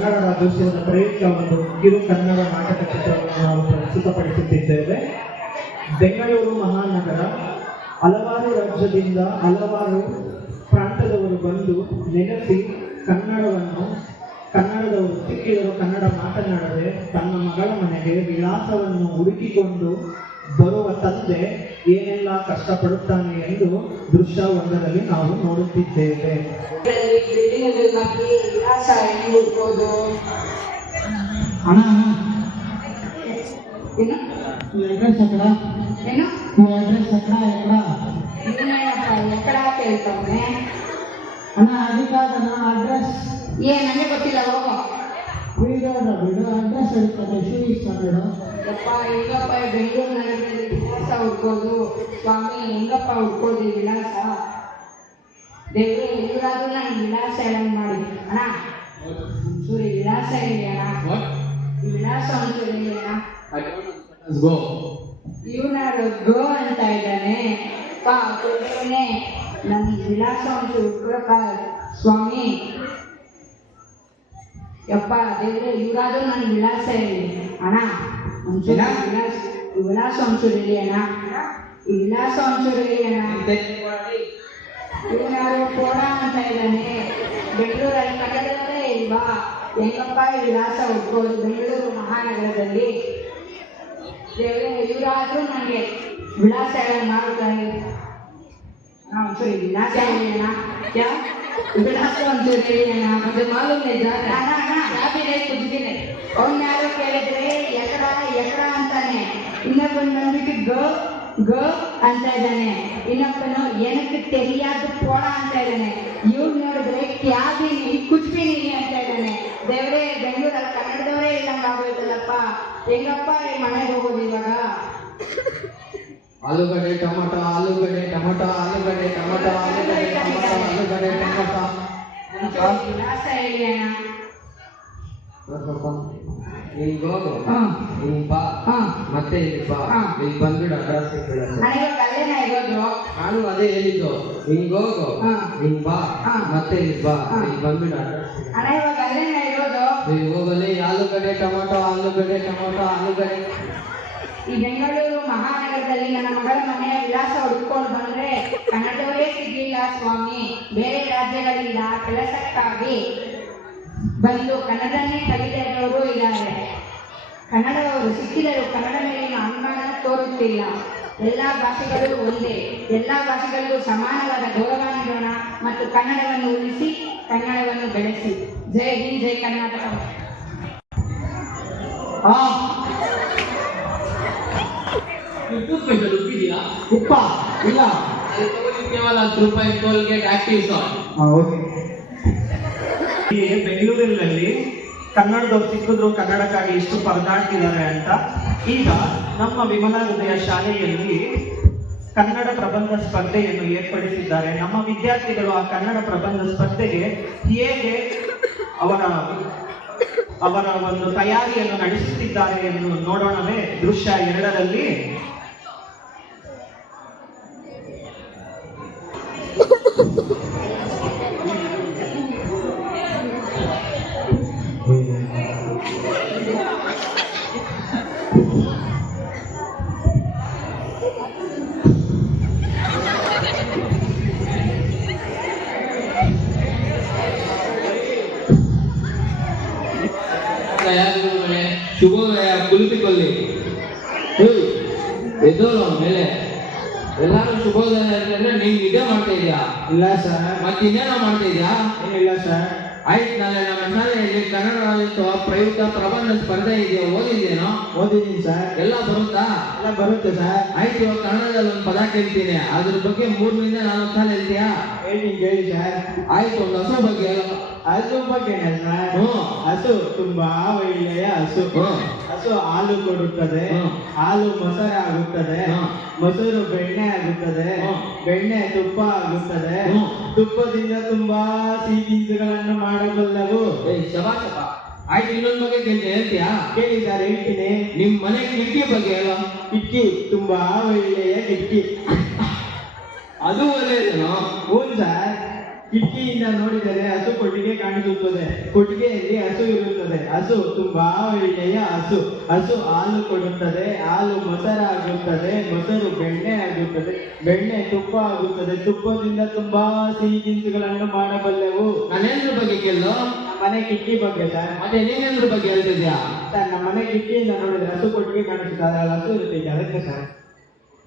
ಕನ್ನಡ ರಾಜ್ಯೋತ್ಸವದ ಪ್ರಯುಕ್ತ ಒಂದು ಕಿರು ಕನ್ನಡ ನಾಟಕ ಚಿತ್ರವನ್ನು ನಾವು ಪ್ರಸ್ತುತಪಡಿಸುತ್ತಿದ್ದೇವೆ. ಬೆಂಗಳೂರು ಮಹಾನಗರ ಹಲವಾರು ರಾಜ್ಯದಿಂದ ಹಲವಾರು ಪ್ರಾಂತದವರು ಬಂದು ನೆಲೆಸಿ ಕನ್ನಡದವರು ಸಿಕ್ಕಿದರು ಕನ್ನಡ ಮಾತನಾಡದೆ ತನ್ನ ಮಗಳ ಮನೆಗೆ ವಿಳಾಸವನ್ನು ಹುಡುಕಿಕೊಂಡು ಬರುವ ತಂದೆ ಏನೆಲ್ಲ ಕಷ್ಟಪಡುತ್ತಾನೆ ಎಂದು ದೃಶ್ಯ ಒಂದರಲ್ಲಿ ನಾವು ನೋಡುತ್ತಿದ್ದೇವೆ. ವಿಳಾಸ ಹೆಂಗ್ ಹುಡ್ಕೋದು? ಅಣ್ಣ ಏನು ಅಡ್ರೆಸ್ ಎక్కడ? ಏನು ಅಡ್ರೆಸ್ ಎక్కడ? ಎಕ್ಕಡ ಕೇಳ್ತಾನೆ ಅಣ್ಣ ಅದಕ್ಕಾಗಣ್ಣ ಅಡ್ರೆಸ್ ನಂಗೆ ಗೊತ್ತಿಲ್ಲ, ಹೋಗೋ. ಬಿಡು ಅಡ್ರೆಸ್ ಹೇಳ್ತಾರೆ ಯಪ್ಪ ಹೆಂಗಪ್ಪ ಬೆಂಗಳೂರು ನಗರದಲ್ಲಿ ವಿಳಾಸ ಹುಡ್ಕೋದು? ಸ್ವಾಮಿ ಹೆಂಗಪ್ಪ ಹುಡ್ಕೋದು ಈ ವಿಳಾಸ? ದೇವ್ರೆ ಎಲ್ಲಿರಾದ್ರೂ ನನಗೆ ವಿಳಾಸ ಹೇಳಂಗ್ ಮಾಡಿ. ಅಣ್ಣ ಒಂಚೂರು ಈ ವಿಳಾಸ ಹೇಳಿ ಅಣ್ಣ, ಈ ವಿಳಾಸ ಒಂಚೂರು ಹೇಳಿ ಅಣ್ಣ. ಇವನಾರು ಗೋ ಅಂತ ಇದ್ದಾನೆ. ನನ್ನ ವಿಳಾಸ ಒಂಚೂರು ಹುಡ್ಕೊಳಕ ಸ್ವಾಮಿ. ಯಪ್ಪ ದೇವ್ರೆ ಇವರಾದ್ರೂ ನನ್ನ ವಿಳಾಸ ಹೇಳಿ ಅಣ್ಣ, ಒಂಚೂರು ವಿಳಾಸ ಒಂಚೂರು ಹೇಳಿ ಅಣ್ಣ, ಈ ವಿಳಾಸ ಒಂಚೂರು ಹೇಳಿ ಅಣ್ಣ. ಇವನಾರು ಕೋಡ ಅಂತ ಇದ್ದಾನೆ. ಬೆಂಗಳೂರಲ್ಲಿ ಕನ್ನಡದಲ್ಲೇ ಇಲ್ವಾ? ಹೆಂಗಪ್ಪ ಈ ವಿಳಾಸ ಹುಡ್ಕೋದು ಬೆಂಗಳೂರು ಮಹಾನಗರದಲ್ಲಿ? ದೇವ್ರೆ ಇವರಾದ್ರೂ ನನಗೆ ವಿಳಾಸ ಹೇಳಿ ಮಾಡ್ತಾರೆ. ಒಂಚೂರು ವಿಳಾಸ ಹೇಳಿ ಅಣ್ಣ, ವಿಳಾಸ ಒಂಚೂರು ಹೇಳಿ ಅಣ್ಣ. ಮತ್ತೆ ಮಾಲೂಮ್ ಕುದಿದ್ದೀನಿ. ಅವ್ನು ಯಾರು ಕೇಳಿದ್ರೆ ಎಕಡ ಅಂತಾನೆ, ಇನ್ನೊಬ್ಬನು ಬಂದ್ಬಿಟ್ಟು ಗ ಅಂತ ಇದ್ದಾನೆ, ಇನ್ನೊಬ್ಬನು ಏನಕ್ಕೆ ತೆರಿಯಾದ ಪೋಡ ಅಂತ ಇದ್ದಾನೆ, ಇವ್ರು ನೋಡಿದ್ರೆ ಕ್ಯಾಬಿನಿ ಕುಚ್ಬಿನಿ ಅಂತ ಇದ್ದಾನೆ. ದೇವ್ರೆ ಬೆಂಗಳೂರಲ್ಲಿ ಕನ್ನಡದವರೇ ಇಲ್ಲಂಗ ಆಗೋಯ್ತಲ್ಲಪ್ಪ, ಹೆಂಗಪ್ಪ ಈ ಮನೆಗೆ ಹೋಗೋದು ಇವಾಗ? ಆಲೂಗಡ್ಡೆ ಟೊಮೊಟೊ ಆಲೂಗಡ್ಡೆ ಟೊಮೊಟೊ ಆಲೂಗಡ್ಡೆ ಟೊಮೊಟೊ ಆಲೂಗಡ್ಡೆ ಟೊಮೊಟೊ ಆಲೂಗಡ್ಡೆ ಟೊಮೊಟೊ. ವಿಳಾಸ ಹೇಳಿ ಅಣ್ಣ. ಹಿಂಗೋಗು ಹಿಂಗ್ ಬಾ, ಮತ್ತೆ ಇಲ್ಲಿ ಬಾ, ಇಲ್ಲಿ ಬಂದ್ಬಿಡು ಅಡ್ರೆಸ್ ನನಗೆ ಕಲ್ಲೇನ ಇರೋದು. ನಾನು ಅದೇ ಹೇಳಿದ್ದು, ಹಿಂಗೋಗು ಹಿಂಗ್ ಬಾ, ಮತ್ತೆ ಇಲ್ಲಿ ಬಾ, ಇಲ್ಲಿ ಬಂದ್ಬಿಡು ಅಡ್ರೆಸ್. ಅಣ್ಣ ಇವಾಗ ಅಲ್ಲೇನ ಇರೋದು? ಇಲ್ಲಿ ಹೋಗಲಿ ಆಲೂಗಡ್ಡೆ ಟೊಮೊಟೊ ಆಲೂಗಡ್ಡೆ ಟೊಮೊಟೊ ಆಲೂಗಡ್ಡೆ. ಈ ಬೆಂಗಳೂರು ಮಹಾನಗರದಲ್ಲಿ ನನ್ನ ಮಗಳ ಮನೆಯ ವಿಳಾಸ ಹುಡುಕೊಂಡು ಬಂದ್ರೆ ಕನ್ನಡವೇ ಸಿಗ್ಲಿಲ್ಲ ಸ್ವಾಮಿ. ಬೇರೆ ರಾಜ್ಯಗಳಿಂದ ಕೆಲಸಕ್ಕಾಗಿ ಬಂದು ಕನ್ನಡನ್ನೇ ಕಲಿತವರು ಇದ್ದಾರೆ. ಕನ್ನಡದವರು ಸಿಕ್ಕಿದರೂ ಕನ್ನಡ ಮೇಲಿನ ಅನುಮಾನ ತೋರುತ್ತಿಲ್ಲ. ಎಲ್ಲ ಭಾಷೆಗಳು ಒಂದೇ, ಎಲ್ಲ ಭಾಷೆಗಳಿಗೂ ಸಮಾನವಾದ ಗೌರವ ನೀಡೋಣ ಮತ್ತು ಕನ್ನಡವನ್ನು ಉಳಿಸಿ ಕನ್ನಡವನ್ನು ಬೆಳೆಸಿ. ಜೈ ಹಿಂದ್, ಜೈ ಕರ್ನಾಟಕ. ಉಪ್ಪ ಇಲ್ಲ ಕೇವಲ 10 ರೂಪಾಯಿ ಟೋಲ್ಗೇಟ್ ಆಕ್ಟಿವ್ ಸಾಂಗ್. ಬೆಂಗಳೂರಿನಲ್ಲಿ ಕನ್ನಡದವ್ರು ಸಿಕ್ಕಿದ್ರು ಕನ್ನಡಕ್ಕಾಗಿ ಇಷ್ಟು ಪರದಾಡ್ತಿದ್ದಾರೆ ಅಂತ ಈಗ ನಮ್ಮ ವಿಮಲಾ ಹೃದಯ ಶಾಲೆಯಲ್ಲಿ ಕನ್ನಡ ಪ್ರಬಂಧ ಸ್ಪರ್ಧೆಯನ್ನು ಏರ್ಪಡಿಸಿದ್ದಾರೆ. ನಮ್ಮ ವಿದ್ಯಾರ್ಥಿಗಳು ಆ ಕನ್ನಡ ಪ್ರಬಂಧ ಸ್ಪರ್ಧೆಗೆ ಹೇಗೆ ಅವರ ಒಂದು ತಯಾರಿಯನ್ನು ನಡೆಸುತ್ತಿದ್ದಾರೆ ಎಂದು ನೋಡೋಣವೇ ದೃಶ್ಯ 2ರಲ್ಲಿ. ಶುಭೋದಯ ಕುಳಿತುಕೊಳ್ಳಿ. ಎದ್ದೋಳು ಮೇಲೆ ಎಲ್ಲಾರು ಶುಭೋದಯ ಅಂತಂದ್ರೆ ನೀನ್ ಇದೇ ಮಾಡ್ತಾ ಇದೀಯಾ? ಇಲ್ಲ ಸರ್. ಮತ್ತೆ ಇನ್ನೇನೋ ಮಾಡ್ತಾ ಇದೀಯಾ? ಏನಿಲ್ಲ ಸರ್. ಆಯ್ತು, ನಾಳೆ ನಮ್ಮ ಶಾಲೆಯಲ್ಲಿ ಕನ್ನಡ ರಾಜ್ಯೋತ್ಸವ ಪ್ರಯುಕ್ತ ಪ್ರಬಂಧ ಸ್ಪರ್ಧೆ ಇದೆಯೋ? ಓದಿದ್ದೇನೋ? ಓದಿದ್ದೀನಿ ಸರ್. ಎಲ್ಲ ಬರುತ್ತಾ? ಎಲ್ಲ ಬರುತ್ತೆ ಸರ್. ಆಯ್ತು, ಇವಾಗ ಕನ್ನಡದಲ್ಲಿ ಒಂದು ಪದ ಕೇಳ್ತೀನಿ, ಅದ್ರ ಬಗ್ಗೆ 3ರಿಂದ 4 ಸಾಲ ಹೇಳ್ತೀಯಾ? ಹೇಳಿ ಸರ್. ಆಯ್ತು, ಒಂದು ಹಸು ಬಗ್ಗೆ ಹೇಳು. ಹಸು ಬಗ್ಗೆ ಸರ್. ಹಸು ತುಂಬಾ ಒಳ್ಳೆಯ ಹಸು. ಹಸು ಹಾಲು ಕೊಡುತ್ತದೆ, ಹಾಲು ಮೊಸರು ಆಗುತ್ತದೆ, ಮೊಸರು ಬೆಣ್ಣೆ ಆಗುತ್ತದೆ, ಬೆಣ್ಣೆ ತುಪ್ಪ ಆಗುತ್ತದೆ, ತುಪ್ಪದಿಂದ ತುಂಬಾ ಸಿಹಿ ತಿನಿಸುಗಳನ್ನು ಮಾಡಬಲ್ಲವು. ಶಬಾಷಪ್ಪ. ಆಯ್ತು, ಇನ್ನೊಂದ್ ಬಗ್ಗೆ ಹೇಳ್ತೀಯಾ? ಕೇಳಿ ಸರ್, ಹೇಳ್ತೀನಿ. ನಿಮ್ ಮನೆ ಕಿಟಕಿ ಬಗ್ಗೆ ಹೇಳು. ಕಿಟಕಿ ತುಂಬಾ ಒಳ್ಳೆಯ ಕಿಟಕಿ. ಅದು ಒಳ್ಳೆಯದೇನೋ? ಹ್ಞೂ ಸರ್. ಕಿಟಕಿಯಿಂದ ನೋಡಿದರೆ ಹಸು ಕೊಟ್ಟಿಗೆ ಕಾಣಿಸುತ್ತದೆ. ಕೊಟ್ಟಿಗೆಯಲ್ಲಿ ಹಸು ಇರುತ್ತದೆ. ಹಸು ತುಂಬಾ ಒಳ್ಳೆಯ ಹಸು. ಹಸು ಹಾಲು ಕೊಡುತ್ತದೆ. ಹಾಲು ಮೊಸರಾಗುತ್ತದೆ. ಮೊಸರು ಬೆಣ್ಣೆ ಆಗುತ್ತದೆ. ಬೆಣ್ಣೆ ತುಪ್ಪ ಆಗುತ್ತದೆ. ತುಪ್ಪದಿಂದ ತುಂಬಾ ಸಿಹಿ ತಿನಿಸುಗಳನ್ನು ಮಾಡಬಲ್ಲೆವು. ನಾನೇನ್ರ ಬಗ್ಗೆ ಕೇಳೋ? ನಮ್ಮ ಮನೆ ಕಿಟಕಿ ಬಗ್ಗೆ ಸರ್. ಮತ್ತೆ ನೀನೇನ್ರ ಬಗ್ಗೆ ಹೇಳ್ತಿದ್ಯಾ? ಸರ್ ನಮ್ಮ ಮನೆ ಕಿಟಕಿಯಿಂದ ನೋಡಿದ್ರೆ ಹಸು ಕೊಟ್ಟಿಗೆ ಕಾಣಿಸುತ್ತದೆ. ಅದ್ರಲ್ಲಿ ಹಸು ಇರುತ್ತೆ ಅದಕ್ಕೆ ಸರ್.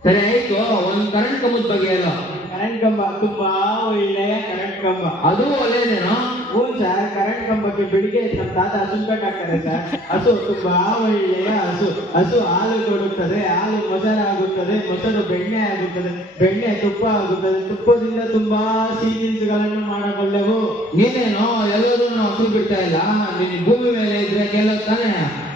ಸರಿ ಆಯ್ತು, ಒಂದು ಕರೆಂಟ್ ಕಂಬದ ಬಗ್ಗೆ ಹೇಳೋ. ಕರೆಂಟ್ ಕಂಬ ತುಂಬಾ ಒಳ್ಳೆಯ ಕರೆಂಟ್ ಕಂಬ. ಅದು ಒಳ್ಳೆಯದೇನೋ? ಹ್ಞೂ ಸರ್, ಕರೆಂಟ್ ಕಂಬಕ್ಕೆ ಬೆಳಿಗ್ಗೆ ನಮ್ಮ ತಾತ ಹಸು ಕಟ್ಟಾಕ್ತಾರೆ ಸರ್. ಹಸು ತುಂಬಾ ಒಳ್ಳೆಯ ಹಸು. ಹಸು ಹಾಲು ಕೊಡುತ್ತದೆ. ಹಾಲು ಮೊಸರಾಗುತ್ತದೆ. ಮೊಸರು ಬೆಣ್ಣೆ ಆಗುತ್ತದೆ. ಬೆಣ್ಣೆ ತುಪ್ಪ ಆಗುತ್ತದೆ. ತುಪ್ಪದಿಂದ ತುಂಬಾ ಸಿಹಿ ತಿನಿಸುಗಳನ್ನು ಮಾಡಬಲ್ಲೆವು. ನೀನೇನೋ ಎಲ್ಲರೂ ಹಸು ಬಿಡ್ತಾ ಇಲ್ಲ. ನೀನು ಭೂಮಿ ಮೇಲೆ ಇದ್ರೆ ಕೇಳೋ ತಾನೆ.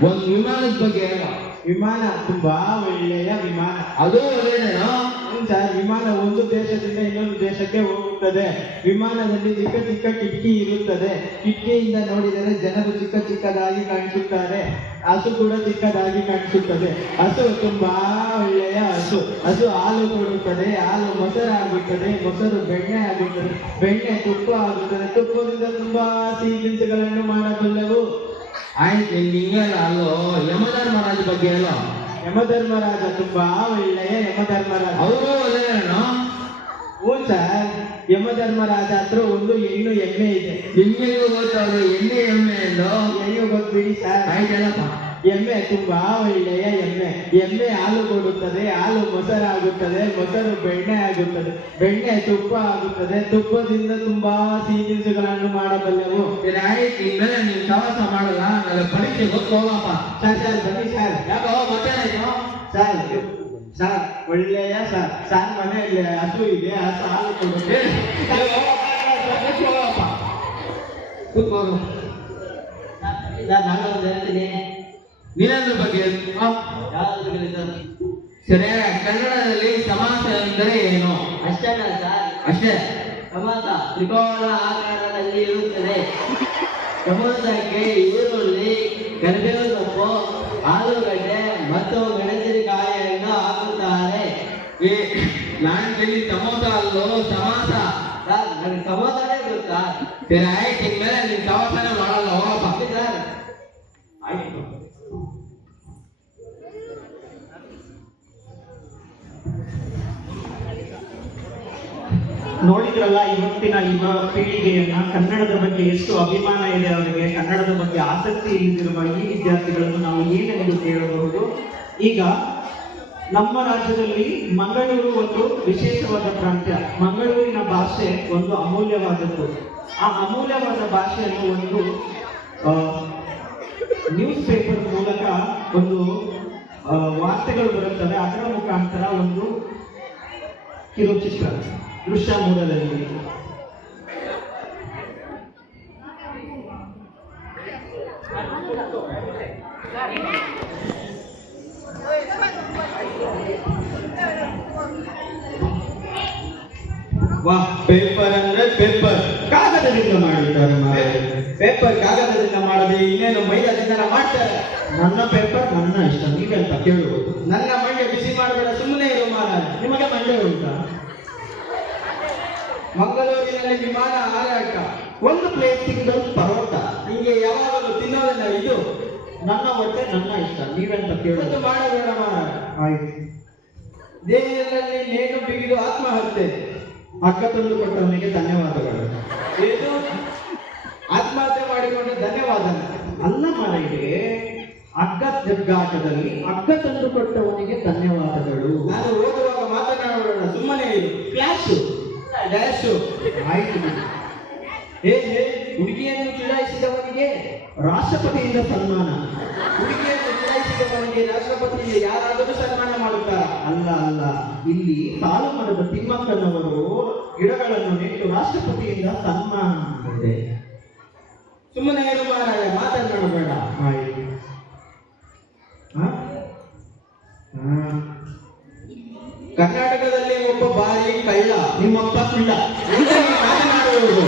ಒಂದು ವಿಮಾನದ ಬಗ್ಗೆ ಹೇಳೋ. ವಿಮಾನ ತುಂಬಾ ಒಳ್ಳೆಯ ವಿಮಾನ. ಅದು ಒಳ್ಳೆಯದೇನೋ? ಹ್ಞೂ ಸರ್, ವಿಮಾನ ಒಂದು ದೇಶದಿಂದ ಇನ್ನೊಂದು ದೇಶಕ್ಕೆ ಹೋಗುತ್ತದೆ. ವಿಮಾನದಲ್ಲಿ ಚಿಕ್ಕ ಚಿಕ್ಕ ಕಿಟಕಿ ಇರುತ್ತದೆ. ಕಿಟಕಿಯಿಂದ ನೋಡಿದರೆ ಜನರು ಚಿಕ್ಕ ಚಿಕ್ಕದಾಗಿ ಕಾಣಿಸುತ್ತಾರೆ. ಹಸು ಕೂಡ ಚಿಕ್ಕದಾಗಿ ಕಾಣಿಸುತ್ತದೆ. ಹಸು ತುಂಬಾ ಒಳ್ಳೆಯ ಹಸು. ಹಸು ಹಾಲು ಕೊಡುತ್ತದೆ. ಹಾಲು ಮೊಸರಾಗುತ್ತದೆ. ಮೊಸರು ಬೆಣ್ಣೆ ಆಗುತ್ತದೆ. ಬೆಣ್ಣೆ ತುಪ್ಪ ಆಗುತ್ತದೆ. ತುಪ್ಪದಿಂದ ತುಂಬಾ ಸಿಹಿ ತಿನಿಸುಗಳನ್ನು ಮಾಡಬಲ್ಲೆವು. ಆಯ್ತು, ನಿಂಗೆ ಹಿಂಗಲ್ಲ. ಅಲ್ಲೋ ಯಮಧರ್ಮರಾಜ ಬಗ್ಗೆ ಹೇಳೋ. ಯಮಧರ್ಮರಾಜ ತುಂಬಾ ಒಳ್ಳೆಯ ಯಮಧರ್ಮರಾಜ. ಅವರು ಒಳ್ಳೆಯದೇನೋ? ಹ್ಞೂ ಸರ್, ಯಮಧರ್ಮರಾಜ ಹತ್ರ ಒಂದು ಹೆಣ್ಣು ಎಮ್ಮೆ ಇದೆ. ನಿಮ್ಗೆ ಗೊತ್ತವ್ರು ಎಣ್ಣೆ ಎಮ್ಮೆ ಎಂದು? ಹೆಣ್ಣು ಗೊತ್ತಿಡಿ ಸರ್. ಆಯ್ತಲ್ಲಪ್ಪ. ಎಮ್ಮೆ ತುಂಬಾ ಒಳ್ಳೆಯ ಎಮ್ಮೆ. ಎಮ್ಮೆ ಹಾಲು ಕೊಡುತ್ತದೆ. ಹಾಲು ಮೊಸರಾಗುತ್ತದೆ. ಮೊಸರು ಬೆಣ್ಣೆ ಆಗುತ್ತದೆ. ಬೆಣ್ಣೆ ತುಪ್ಪ ಆಗುತ್ತದೆ. ತುಪ್ಪದಿಂದ ತುಂಬಾ ಸಿಹಿ ತಿನಿಸುಗಳನ್ನು ಮಾಡಬಲ್ಲೆವು. ಸರಿ ಆಯ್ತು, ಇನ್ಮೇಲೆ ನೀವು ಸವಾಸ ಮಾಡಲ್ಲ. ನನ್ನ ಪರೀಕ್ಷೆ ಗೊತ್ತು ಹೋಗಪ್ಪ. ಸರ್ ಸರ್ ಬನ್ನಿ ಸರ್. ಯಾಕೋ ಮತ್ತೇನಾಯ್ತು? ಸರ್ ಸರ್ ಒಳ್ಳೆಯ ಸರ್. ಸರ್ ಮನೆಯಲ್ಲಿ ಹಸು ಇದೆ. ಹಸು ಹಾಲು ಕೊಡುತ್ತೆ. ಹೋಗಪ್ಪ, ಕೂತ್ಕೋರು. ನಾನು ಒಂದು ಹೇಳ್ತೀನಿ. ನೀನೇಂದ್ರ ಬಗ್ಗೆ ಯಾವ್ದು ಹೇಳಿದ್ರು? ಸರಿ, ಕನ್ನಡದಲ್ಲಿ ಸಮಾಸ ಎಂದರೆ ಏನು? ಅಷ್ಟೇ ಸರ್. ಅಷ್ಟೇ. ಸಮಾಸ ತ್ರಿಕೋನ ಆಕಾರದಲ್ಲಿ ಇರುತ್ತದೆ. ಸಮುದ್ರಕ್ಕೆ ಈರುಳ್ಳಿ, ಕರಿಬೇವು ಸೊಪ್ಪು, ಆಲೂಗಡ್ಡೆ ಮತ್ತು ಮೆಣಸಿನಕಾಯಿಯನ್ನು ಹಾಕುತ್ತಾರೆ. ಈ ಲಾಂಡ್ಲಿ ಸಮೋಸ ಅಲ್ಲೋ ಸಮಾಸ. ಸರ್ ನನಗೆ ಸಮೋಸನೇ ಗೊತ್ತಾ? ಸರಿ ಆಯ್ತು, ಇನ್ಮೇಲೆ ನೀನು ಸವಾಸನೆ ಮಾಡಲ್ಲ. ಹೋಗಪ್ಪ. ಸರ್ ಆಯ್ತು. ನೋಡಿದ್ರಲ್ಲ ಇವತ್ತಿನ ಯುವ ಪೀಳಿಗೆಯನ್ನ, ಕನ್ನಡದ ಬಗ್ಗೆ ಎಷ್ಟು ಅಭಿಮಾನ ಇದೆ ಅವರಿಗೆ, ಕನ್ನಡದ ಬಗ್ಗೆ ಆಸಕ್ತಿ ಇಲ್ಲಿರುವ ಈ ವಿದ್ಯಾರ್ಥಿಗಳನ್ನು ನಾವು ಏನೆಂದು ಕೇಳಬಹುದು. ಈಗ ನಮ್ಮ ರಾಜ್ಯದಲ್ಲಿ ಮಂಗಳೂರು ಒಂದು ವಿಶೇಷವಾದ ಪ್ರಾಂತ್ಯ. ಮಂಗಳೂರಿನ ಭಾಷೆ ಒಂದು ಅಮೂಲ್ಯವಾದದ್ದು. ಆ ಅಮೂಲ್ಯವಾದ ಭಾಷೆಯನ್ನು ಒಂದು ನ್ಯೂಸ್ ಪೇಪರ್ ಮೂಲಕ ಒಂದು ವಾರ್ತೆಗಳು ಬರುತ್ತವೆ. ಅದರ ಮುಖಾಂತರ ಒಂದು ಕಿರುಚಿತ್ರ ದೃಶ್ಯ ಮೂಲದಲ್ಲಿ ವಾಹ್, ಪೇಪರ್ ಅಂದ್ರೆ ಪೇಪರ್ ಕಾಗದದಿಂದ ಮಾಡಿದ್ದಾರೆ. ಪೇಪರ್ ಕಾಗದದಿಂದ ಮಾಡದೆ ಇನ್ನೇನು ಮೈದಾದಿಂದ ಮಾಡ್ತಾರೆ. ನನ್ನ ಪೇಪರ್ ನನ್ನ ಇಷ್ಟ, ನೀವೆಂತ ಕೇಳುವುದು? ನನ್ನ ಮಂಡ್ಯ ಬಿಸಿ ಮಾಡಬೇಡ, ಸುಮ್ಮನೆ ಇರು ಮಾರಾಯ. ನಿಮಗೆ ಮಂಡ್ಯ ಉಂಟಾ? ಮಂಗಳೂರಿನಲ್ಲಿ ವಿಮಾನ ಹಾರಾಟ, ಒಂದು ಪ್ಲೇಟ್ ತಿಂಗಳು ಪರೋಟ. ನಿಮಗೆ ಯಾವಾಗಲೂ ತಿನ್ನೋದನ್ನ ಇದು. ನನ್ನ ಹೊಟ್ಟೆ ನನ್ನ ಇಷ್ಟ, ನೀವೆಂತ ಕೇಳೋದು? ಮಾಡಬೇಡ ಮಾರಾಯ. ಆಯ್ತು. ದೇಹದಲ್ಲಿ ನೇಣು ಬಿಗಿದು ಆತ್ಮಹತ್ಯೆ. ಅಕ್ಕ ತಂದು ಕೊಟ್ಟವನಿಗೆ ಧನ್ಯವಾದಗಳು. ಏನು ಆತ್ಮಹತ್ಯೆ ಮಾಡಿಕೊಂಡು ಧನ್ಯವಾದ ಅಲ್ಲ ಮಾರಾಯಿಗೆ. ಹಗ್ಗ ಜಗ್ಗಾಟದಲ್ಲಿ ಹಗ್ಗ ತಂದು ಕೊಟ್ಟವನಿಗೆ ಧನ್ಯವಾದಗಳು. ನಾನು ಓದುವಾಗ ಮಾತನಾಡೋಣ, ಸುಮ್ಮನೆ ಇರು. ಫ್ಲಾಶು ಡ್ಯಾಶು. ಆಯ್ತು. ಹುಡುಗಿಯನ್ನು ಚುಡಾಯಿಸಿದವನಿಗೆ ರಾಷ್ಟ್ರಪತಿಯಿಂದ ಸನ್ಮಾನ. ಹುಡುಗಿಯನ್ನು ಚುಡಾಯಿಸಿದವನಿಗೆ ರಾಷ್ಟ್ರಪತಿಯಿಂದ ಯಾರಾದರೂ ಸನ್ಮಾನ ಮಾಡುತ್ತಾರ? ಅಲ್ಲ ಅಲ್ಲ, ಇಲ್ಲಿ ಸಾಲು ಮರದ ತಿಮ್ಮಕ್ಕನವರು ಗಿಡಗಳನ್ನು ನೆಟ್ಟು ರಾಷ್ಟ್ರಪತಿಯಿಂದ ಸನ್ಮಾನ ಮಾಡಿದೆ. ಸುಮ್ಮನೆ ಏನು ಮಾರಾಯ, ಮಾತನಾಡಬೇಡ. ಆಯ್ತು. ಕರ್ನಾಟಕದಲ್ಲಿ ಒಬ್ಬ ಬಾರಿ ಕಳ್ಳ, ನಿಮ್ಮಪ್ಪ ಸುಳ್ಳ. ಮಾತನಾಡುವುದು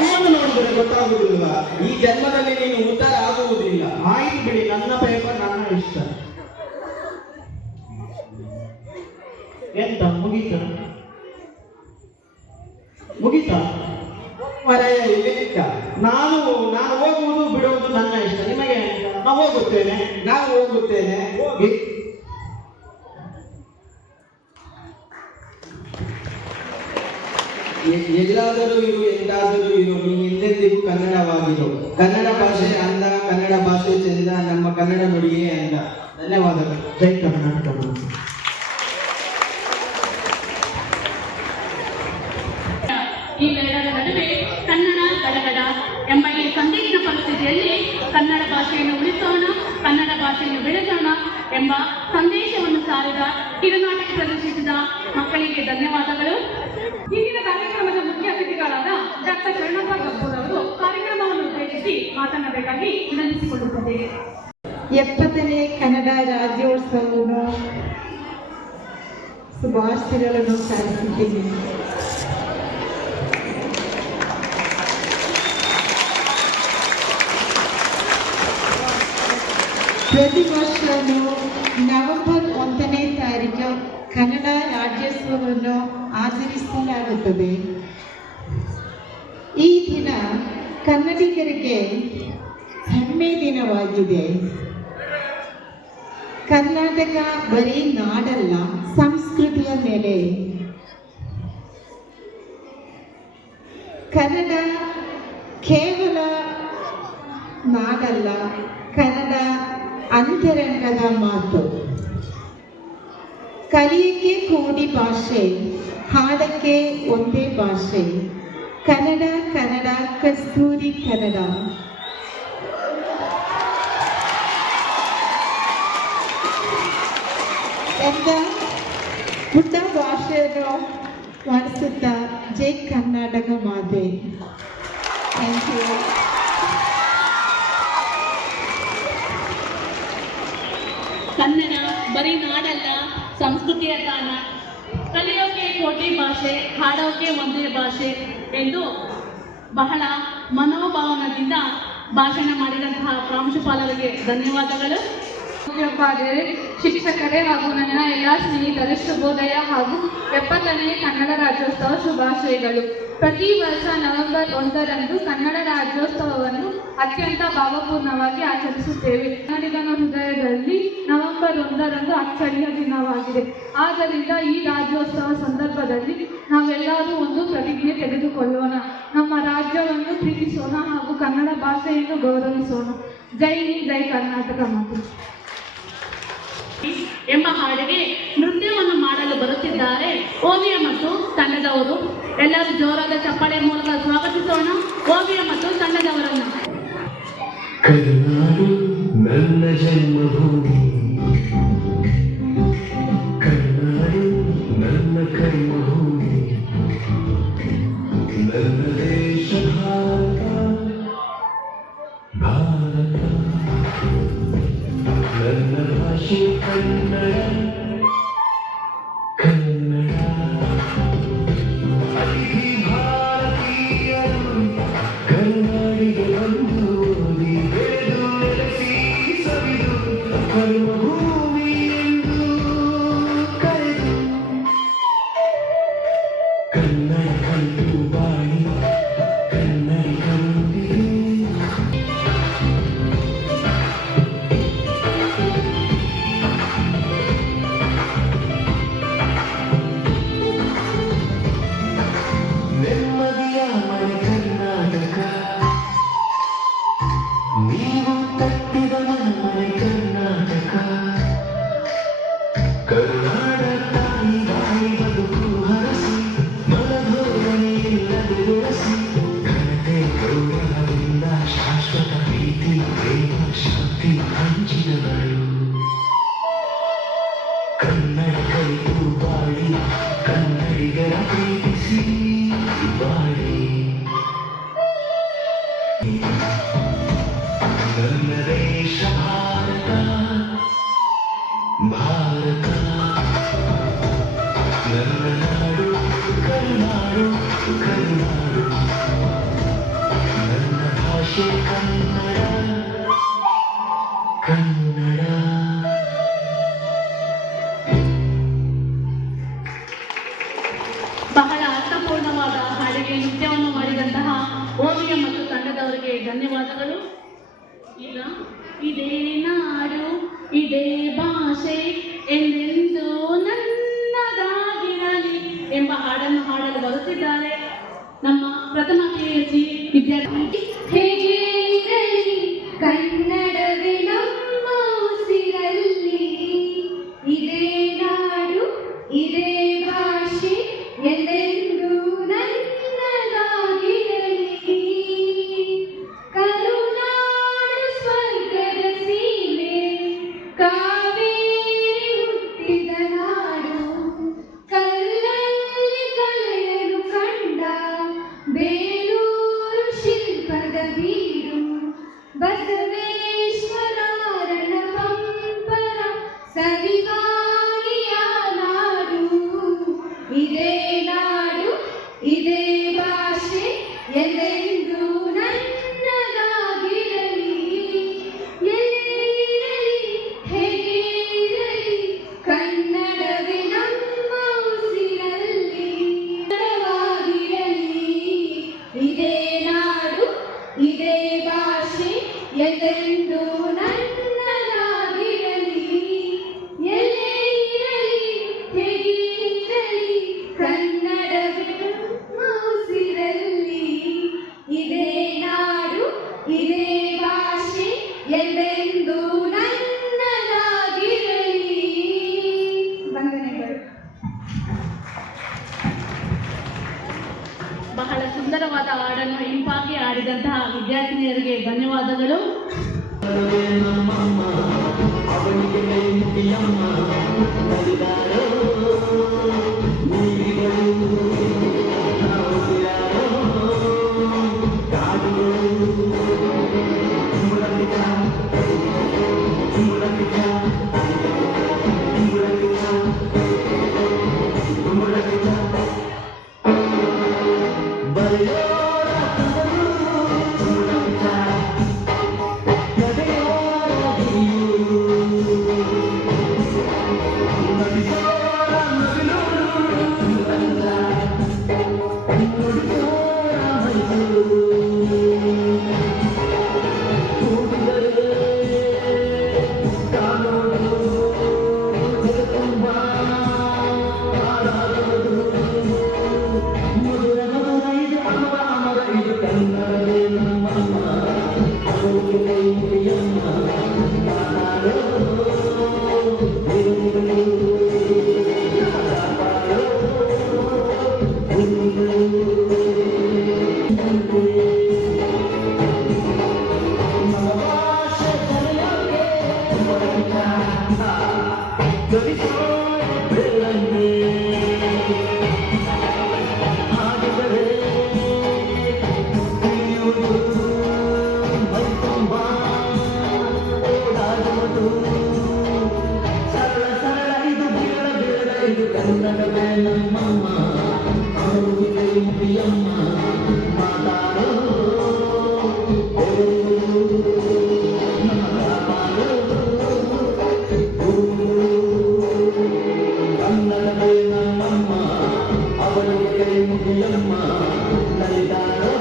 ನಿಮ್ಮನ್ನು ನೋಡಿದರೆ ಗೊತ್ತಾಗುವುದಿಲ್ಲ. ಈ ಜನ್ಮದಲ್ಲಿ ನೀನು ಉದ್ಧಾರ ಆಗುವುದಿಲ್ಲ. ಆಯ್ತು ಬಿಡಿ, ನನ್ನ ಪೇಪರ್ ನನ್ನ ಇಷ್ಟ. ಎಂತ ಮುಗೀತ? ಮುಗೀತಾ? ಮರೆಯ ಇಲ್ಲಿಕ್ಕ ನಾನು ಹೋಗುವುದು ಬಿಡುವುದು ನನ್ನ ಇಷ್ಟ, ನಿಮಗೆ ನಾವು ಹೋಗುತ್ತೇನೆ. ನಾವು ಹೋಗುತ್ತೇನೆ. ಹೋಗಿ. ಎಲ್ಲಾದರೂ ಇರು ಎಂದಾದರೂ ಇರು ನೀ ಎಂದೆಂದಿಗೂ ಕನ್ನಡವಾಗಿರು. ಕನ್ನಡ ಭಾಷೆ ಅಂದ, ಕನ್ನಡ ಭಾಷೆ ಚೆಂದ, ನಮ್ಮ ಕನ್ನಡ ನುಡಿಯೇ ಅಂದ. ಧನ್ಯವಾದಗಳು. ಜೈ ಕರ್ನಾಟಕ. ಇವೆರಡರ ನಡುವೆ ಕನ್ನಡ ಗಡಗಡ ಎಂಬ ಈ ಸಂದಿಗ್ಧ ಪರಿಸ್ಥಿತಿಯಲ್ಲಿ ಕನ್ನಡ ಭಾಷೆಯನ್ನು ಉಳಿಸೋಣ, ಕನ್ನಡ ಭಾಷೆಯನ್ನು ಬೆಳೆಸೋಣ ಎಂಬ ಸಂದೇಶವನ್ನು ಸಾರಿದ ಕಿರುನಾಟಕ ಪ್ರದರ್ಶಿಸಿದ ಮಕ್ಕಳಿಗೆ ಧನ್ಯವಾದಗಳು. ಇಂದಿನ ಕಾರ್ಯಕ್ರಮದ ಮುಖ್ಯ ಅತಿಥಿಗಳಾದ ಡಾಕ್ಟರ್ ಶರಣಪ್ಪ ಗಬ್ಬೂರ್ ಅವರು ಕಾರ್ಯಕ್ರಮವನ್ನು ಉದ್ದೇಶಿಸಿ ಮಾತನಾಡಬೇಕಾಗಿ ವಿನಂತಿಸಿಕೊಳ್ಳುತ್ತದೆ. 70ನೇ ಕನ್ನಡ ರಾಜ್ಯೋತ್ಸವವನ್ನು ಶುಭಾಶಯಗಳನ್ನು ಸಾರಿಸುತ್ತೇನೆ. ಪ್ರತಿ ವರ್ಷವೂ ನವೆಂಬರ್ 1ನೇ ತಾರೀಕು ಕನ್ನಡ ರಾಜ್ಯೋತ್ಸವವನ್ನು ಆಚರಿಸಲಾಗುತ್ತದೆ. ಈ ದಿನ ಕನ್ನಡಿಗರಿಗೆ ಹೆಮ್ಮೆ ದಿನವಾಗಿದೆ. ಕರ್ನಾಟಕ ಬರೀ ನಾಡಲ್ಲ, ಸಂಸ್ಕೃತಿಯ ನೆಲೆ. ಕನ್ನಡ ಕೇವಲ ನಾಡಲ್ಲ, ಕನ್ನಡ ಅಂತರಂಗದ ಮಾತು. ಕಲಿಯಕ್ಕೆ ಕೋಟಿ ಭಾಷೆ, ಹಾಡಕ್ಕೆ ಒಂದೇ ಭಾಷೆ. ಕನ್ನಡ ಕನ್ನಡ ಕಸ್ತೂರಿ ಕನ್ನಡ. ಎಂದ ಪುಟ್ಟ ಭಾಷೆಯನ್ನು ಮಾಡಿಸುತ್ತಾ ಜೈ ಕರ್ನಾಟಕ ಮಾತೆ. Thank you. ಕನ್ನಡ ಬರೀ ನಾಡಲ್ಲ, ಸಂಸ್ಕೃತಿಯ ತಾಣ. ಕಲಿಯೋಕೆ ಕೋಟಿ ಭಾಷೆ, ಹಾಡೋಕೆ ಒಂದೇ ಭಾಷೆ ಎಂದು ಬಹಳ ಮನೋಭಾವನದಿಂದ ಭಾಷಣ ಮಾಡಿದಂತಹ ಪ್ರಾಂಶುಪಾಲರಿಗೆ ಧನ್ಯವಾದಗಳು. ಮುಖ್ಯೋಪಾಧ್ಯಾಯರೇ, ಶಿಕ್ಷಕರೇ ಹಾಗೂ ನನ್ನ ಎಲ್ಲ ಸ್ನೇಹಿತರು ಶುಭೋದಯ ಹಾಗೂ 70ನೇ ಕನ್ನಡ ರಾಜ್ಯೋತ್ಸವ ಶುಭಾಶಯಗಳು. ಪ್ರತಿ ವರ್ಷ ನವೆಂಬರ್ 1ರಂದು ಕನ್ನಡ ರಾಜ್ಯೋತ್ಸವವನ್ನು ಅತ್ಯಂತ ಭಾವಪೂರ್ಣವಾಗಿ ಆಚರಿಸುತ್ತೇವೆ. ಕನ್ನಡಿಗನ ಹೃದಯದಲ್ಲಿ ನವೆಂಬರ್ 1ರಂದು ಅಚ್ಚಳಿಯ ದಿನವಾಗಿದೆ. ಆದ್ದರಿಂದ ಈ ರಾಜ್ಯೋತ್ಸವ ಸಂದರ್ಭದಲ್ಲಿ ನಾವೆಲ್ಲರೂ ಒಂದು ಪ್ರತಿಜ್ಞೆ ತೆಗೆದುಕೊಳ್ಳೋಣ. ನಮ್ಮ ರಾಜ್ಯವನ್ನು ಪ್ರೀತಿಸೋಣ ಹಾಗೂ ಕನ್ನಡ ಭಾಷೆಯನ್ನು ಗೌರವಿಸೋಣ. ಜೈ ಹಿಂದ್, ಜೈ ಕರ್ನಾಟಕ ಮಾತು ಎಂಬ ಹಾಡಿಗೆ ನೃತ್ಯವನ್ನು ಮಾಡಲು ಬರುತ್ತಿದ್ದಾರೆ ಓವಿಯ ಮತ್ತು ತಂಡದವರು. ಎಲ್ಲರೂ ಜೋರಾದ ಚಪ್ಪಾಳೆ ಮೂಲಕ ಸ್ವಾಗತಿಸೋಣ ಓವಿಯ ಮತ್ತು ತಂಡದವರನ್ನು. ಕರುನಾಡು ನನ್ನ ಜನ್ಮಭೂಮಿ, ಕರುನಾಡು ನನ್ನ ಕರ್ಮಭೂಮಿ, ನನ್ನ ದೇಶ ಭಾರತ, ಭಾರತ ನನ್ನ ಭಾಷೆ ಕನ್ನಡ, ಕನ್ನಡ ಅತಿಥಿ ಭಾರತೀಯರು ಕನ್ನಡಿಗೆ ಬಂದು ಓದಿ ಬೆಳೆದು ನೆಲೆಸಿ ಸವಿದು ಕರ್ಮಭೂಮಿ ಎಂದು ಕರೆದು ಕನ್ನಡ ಕಲಿತು ಬಾಳಿ ಕನ್ನಡಿಗರೊಂದಿಗೆ ನೆಮ್ಮದಿಯ ಮನೆ ಕರ್ನಾಟಕ, ನೀವು ತಟ್ಟಿದ ಮನೆ ಕರ್ನಾಟಕ. ಕರುನಾಡ ತಾಯಿ ಬಾಯಿ ಬದುಕು ಹರಸಿ, ಮನಧೋರಣೆ ಇಲ್ಲದೆ ಬೆಳೆಸಿ, ಘನತೆ ಗೌರವದಿಂದ ಶಾಶ್ವತ ಪ್ರೀತಿ ಪ್ರೇಮ ಶಾಂತಿ ಹಂಚಿದವರು. ಕನ್ನಡ ಕಲಿತು ಬಾಳಿ ಕನ್ನಡಿಗರ ಪ್ರೀತಿಸಿ ಬಾಳಿ. ನನ್ನ ದೇಶ ಭಾರತ, ಭಾರತ ನನ್ನ ನಾಡು ಕರುನಾಡು, ಕರುನಾಡು ನನ್ನ ಭಾಷೆ ಕನ್ನಡ, ಕನ್ನಡ. ಬಹಳ ಅರ್ಥಪೂರ್ಣವಾದ ಹಾಡಿಗೆ ಧನ್ಯವಾದಗಳು. ಈಗ ಇದೇ ನಾಡು ಇದೇ ಭಾಷೆ ಎಂದೆಂದೂ ನನ್ನದಾಗಿರಲಿ ಎಂಬ ಹಾಡನ್ನು ಹಾಡಲು ಬರುತ್ತಿದ್ದಾರೆ ನಮ್ಮ ಪ್ರಥಮ PUC ವಿದ್ಯಾರ್ಥಿ. ಹೇಗೆ ಇರಲಿ ಕನ್ನಡವೇ ನಮ್ಮ ಉಸಿರಲ್ಲಿ, ಇದೇ ನಾಡು ಇದೇ ಭಾಷೆ ಎಂದೆಂದೂ ನನ್ನದಾಗಿರಲಿ. ಕರುನಾಡು ಸ್ವರ್ಗದ ಸೀಮೆ, ಕಾವೇರಿ ಹುಟ್ಟಿದ ನಾಡು, ಕಲ್ಲಲ್ಲಿ ಕಲೆಯನ್ನು ಕಂಡ ಬೇಲೂರು ಶಿಲ್ಪದ ಬೀಡು, ಬಸವೇಶ್ವರನ ಪಂಪರ ಸವಿವಾಣಿಯ ನಾಡು, ಇದೇ ನಾಡು ಇದೇ ಭಾಷೆ ಎಂದೆಂದೂ ನನ್ನದಾಗಿರಲಿ. ಎಲ್ಲೇ ಇರಲಿ ಹೇಗೆ ಇರಲಿ ಕನ್ನಡವೇ ನಮ್ಮ ಉಸಿರಲ್ಲಿ, ಕನ್ನಡವಾಗಿರಲಿ. ಇದೇ ನಾಡು ಇದೇ ಭಾಷೆ ಎಂದೆಂದೂ ನನ್ನದಾಗಿರಲಿ. ಎಲ್ಲೇ ಇರಲಿ ಹೇಗೆ ಇರಲಿ ಕನ್ನಡವೇ ನಮ್ಮ ಉಸಿರಲ್ಲಿ, ಇದೇ ನಾಡು ಇದೇ ಭಾಷೆ ಎಂದೆಂದೂ ನನ್ನದಾಗಿರಲಿ. ವಂದನೆಗಳು. ಬಹಳ ಸುಂದರವಾದ ಹಾಡನ್ನು ಇಂಪಾಗಿ ಆಡಿದಂತಹ ವಿದ್ಯಾರ್ಥಿನಿಯರಿಗೆ ಧನ್ಯವಾದಗಳು. ಅವನಿಗೆ ಕೈ ಮುಗಿಯಮ್ಮ ನಲಿದಾರೋ ನೀರಿಗಳು ನಾವು ಸಿರಾರೋ ಕಾಡುಗಳು ಮುಳಗಿದ ಮುಳಗಿದ ಮುಳಗಿದ ಮುಳಗಿದ ಬರೆಯೋರ ಮುಳಗಿದ ಎದೆಯೋರ ಗಿರಿಯು ನದಿಸೋರ ನವಿಲೂರು ಮುಳಗಿದ ನುಡಿಸೋರ ಮೈಸೂರು ಕೂಡಿದರೆ ಕಾನೂರು ಜಗತ್ತುಂಬ ಹಾಡಾಡುವುದು ಮಧುರ ಮಧುರ ಇದು ಅಮರ ಅಮರ ಇದು ಕನ್ನಡವೇ ನಮ್ಮಮ್ಮ ಅವಳಿಗೆ ಕೈ ಮುಗಿಯಮ್ಮ ಮಾತಾಡೋ ಬಿರುಗಳು ಕಾಪಾಡೋ ಮನಭಾಷೆ ಕಲಿಯೋಕೆ ಹೊರಗಿನ ಗರಿಸೋ ಬೆಳಂಗೆ ಹಾಡಿದರೆ ತಿಳಿಯುವುದು ಮೈತುಂಬ ಓಡಾಡುವುದು ಸರಳ ಸರಳ ಇದು ಬೇಡ ಬೇಡ ಇದು ಕನ್ನಡವೇ ನಮ್ಮಮ್ಮ ಅವಳಿಗೆ ಮುಗಿಯಮ್ಮ ಮಾತಾಡೋ ನಮ್ಮ ಕಾಪಾಡೋ ಕನ್ನಡವೇ ನಮ್ಮಮ್ಮ ಅವಳಿಗೆ ಕೈ ಮುಗಿಯಮ್ಮ ನಲಿದಾರೋ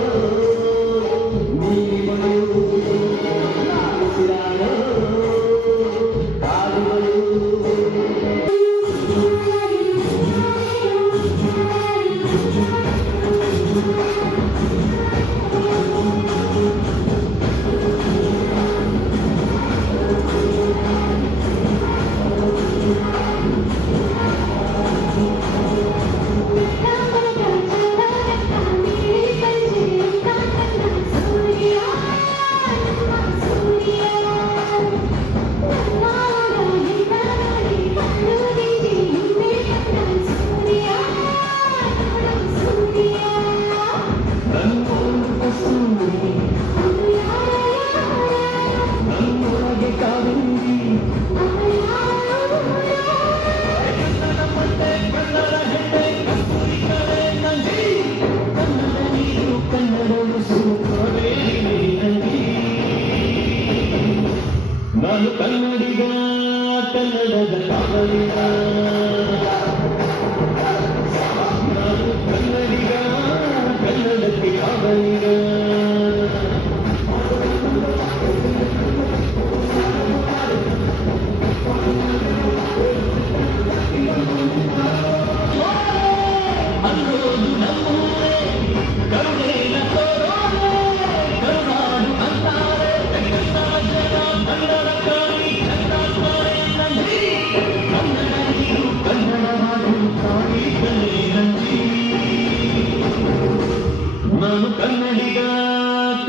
ನೀರಿಗಳು ನಾವು ಸಿರಾರೋ ಕಾಡುಗಳು ನನ್ನೊಳಗೆ ಕಾವೇರಿ ಕನ್ನಡ ಹೆಣ್ಣೆ ಕಸ್ತೂರಿ ಕಲೆ ನಂದಿ ಕನ್ನಡ ನೀರು ಕನ್ನಡ ಉಸು ಕಾವೇರಿ ನಂದಿ ನಾನು ಕನ್ನಡಿಗ ಕನ್ನಡದ ಕಾವಲಿಗ ನಾನು ಕನ್ನಡಿಗ ಕನ್ನಡಕ್ಕೆ ಕಾವಲಿಗ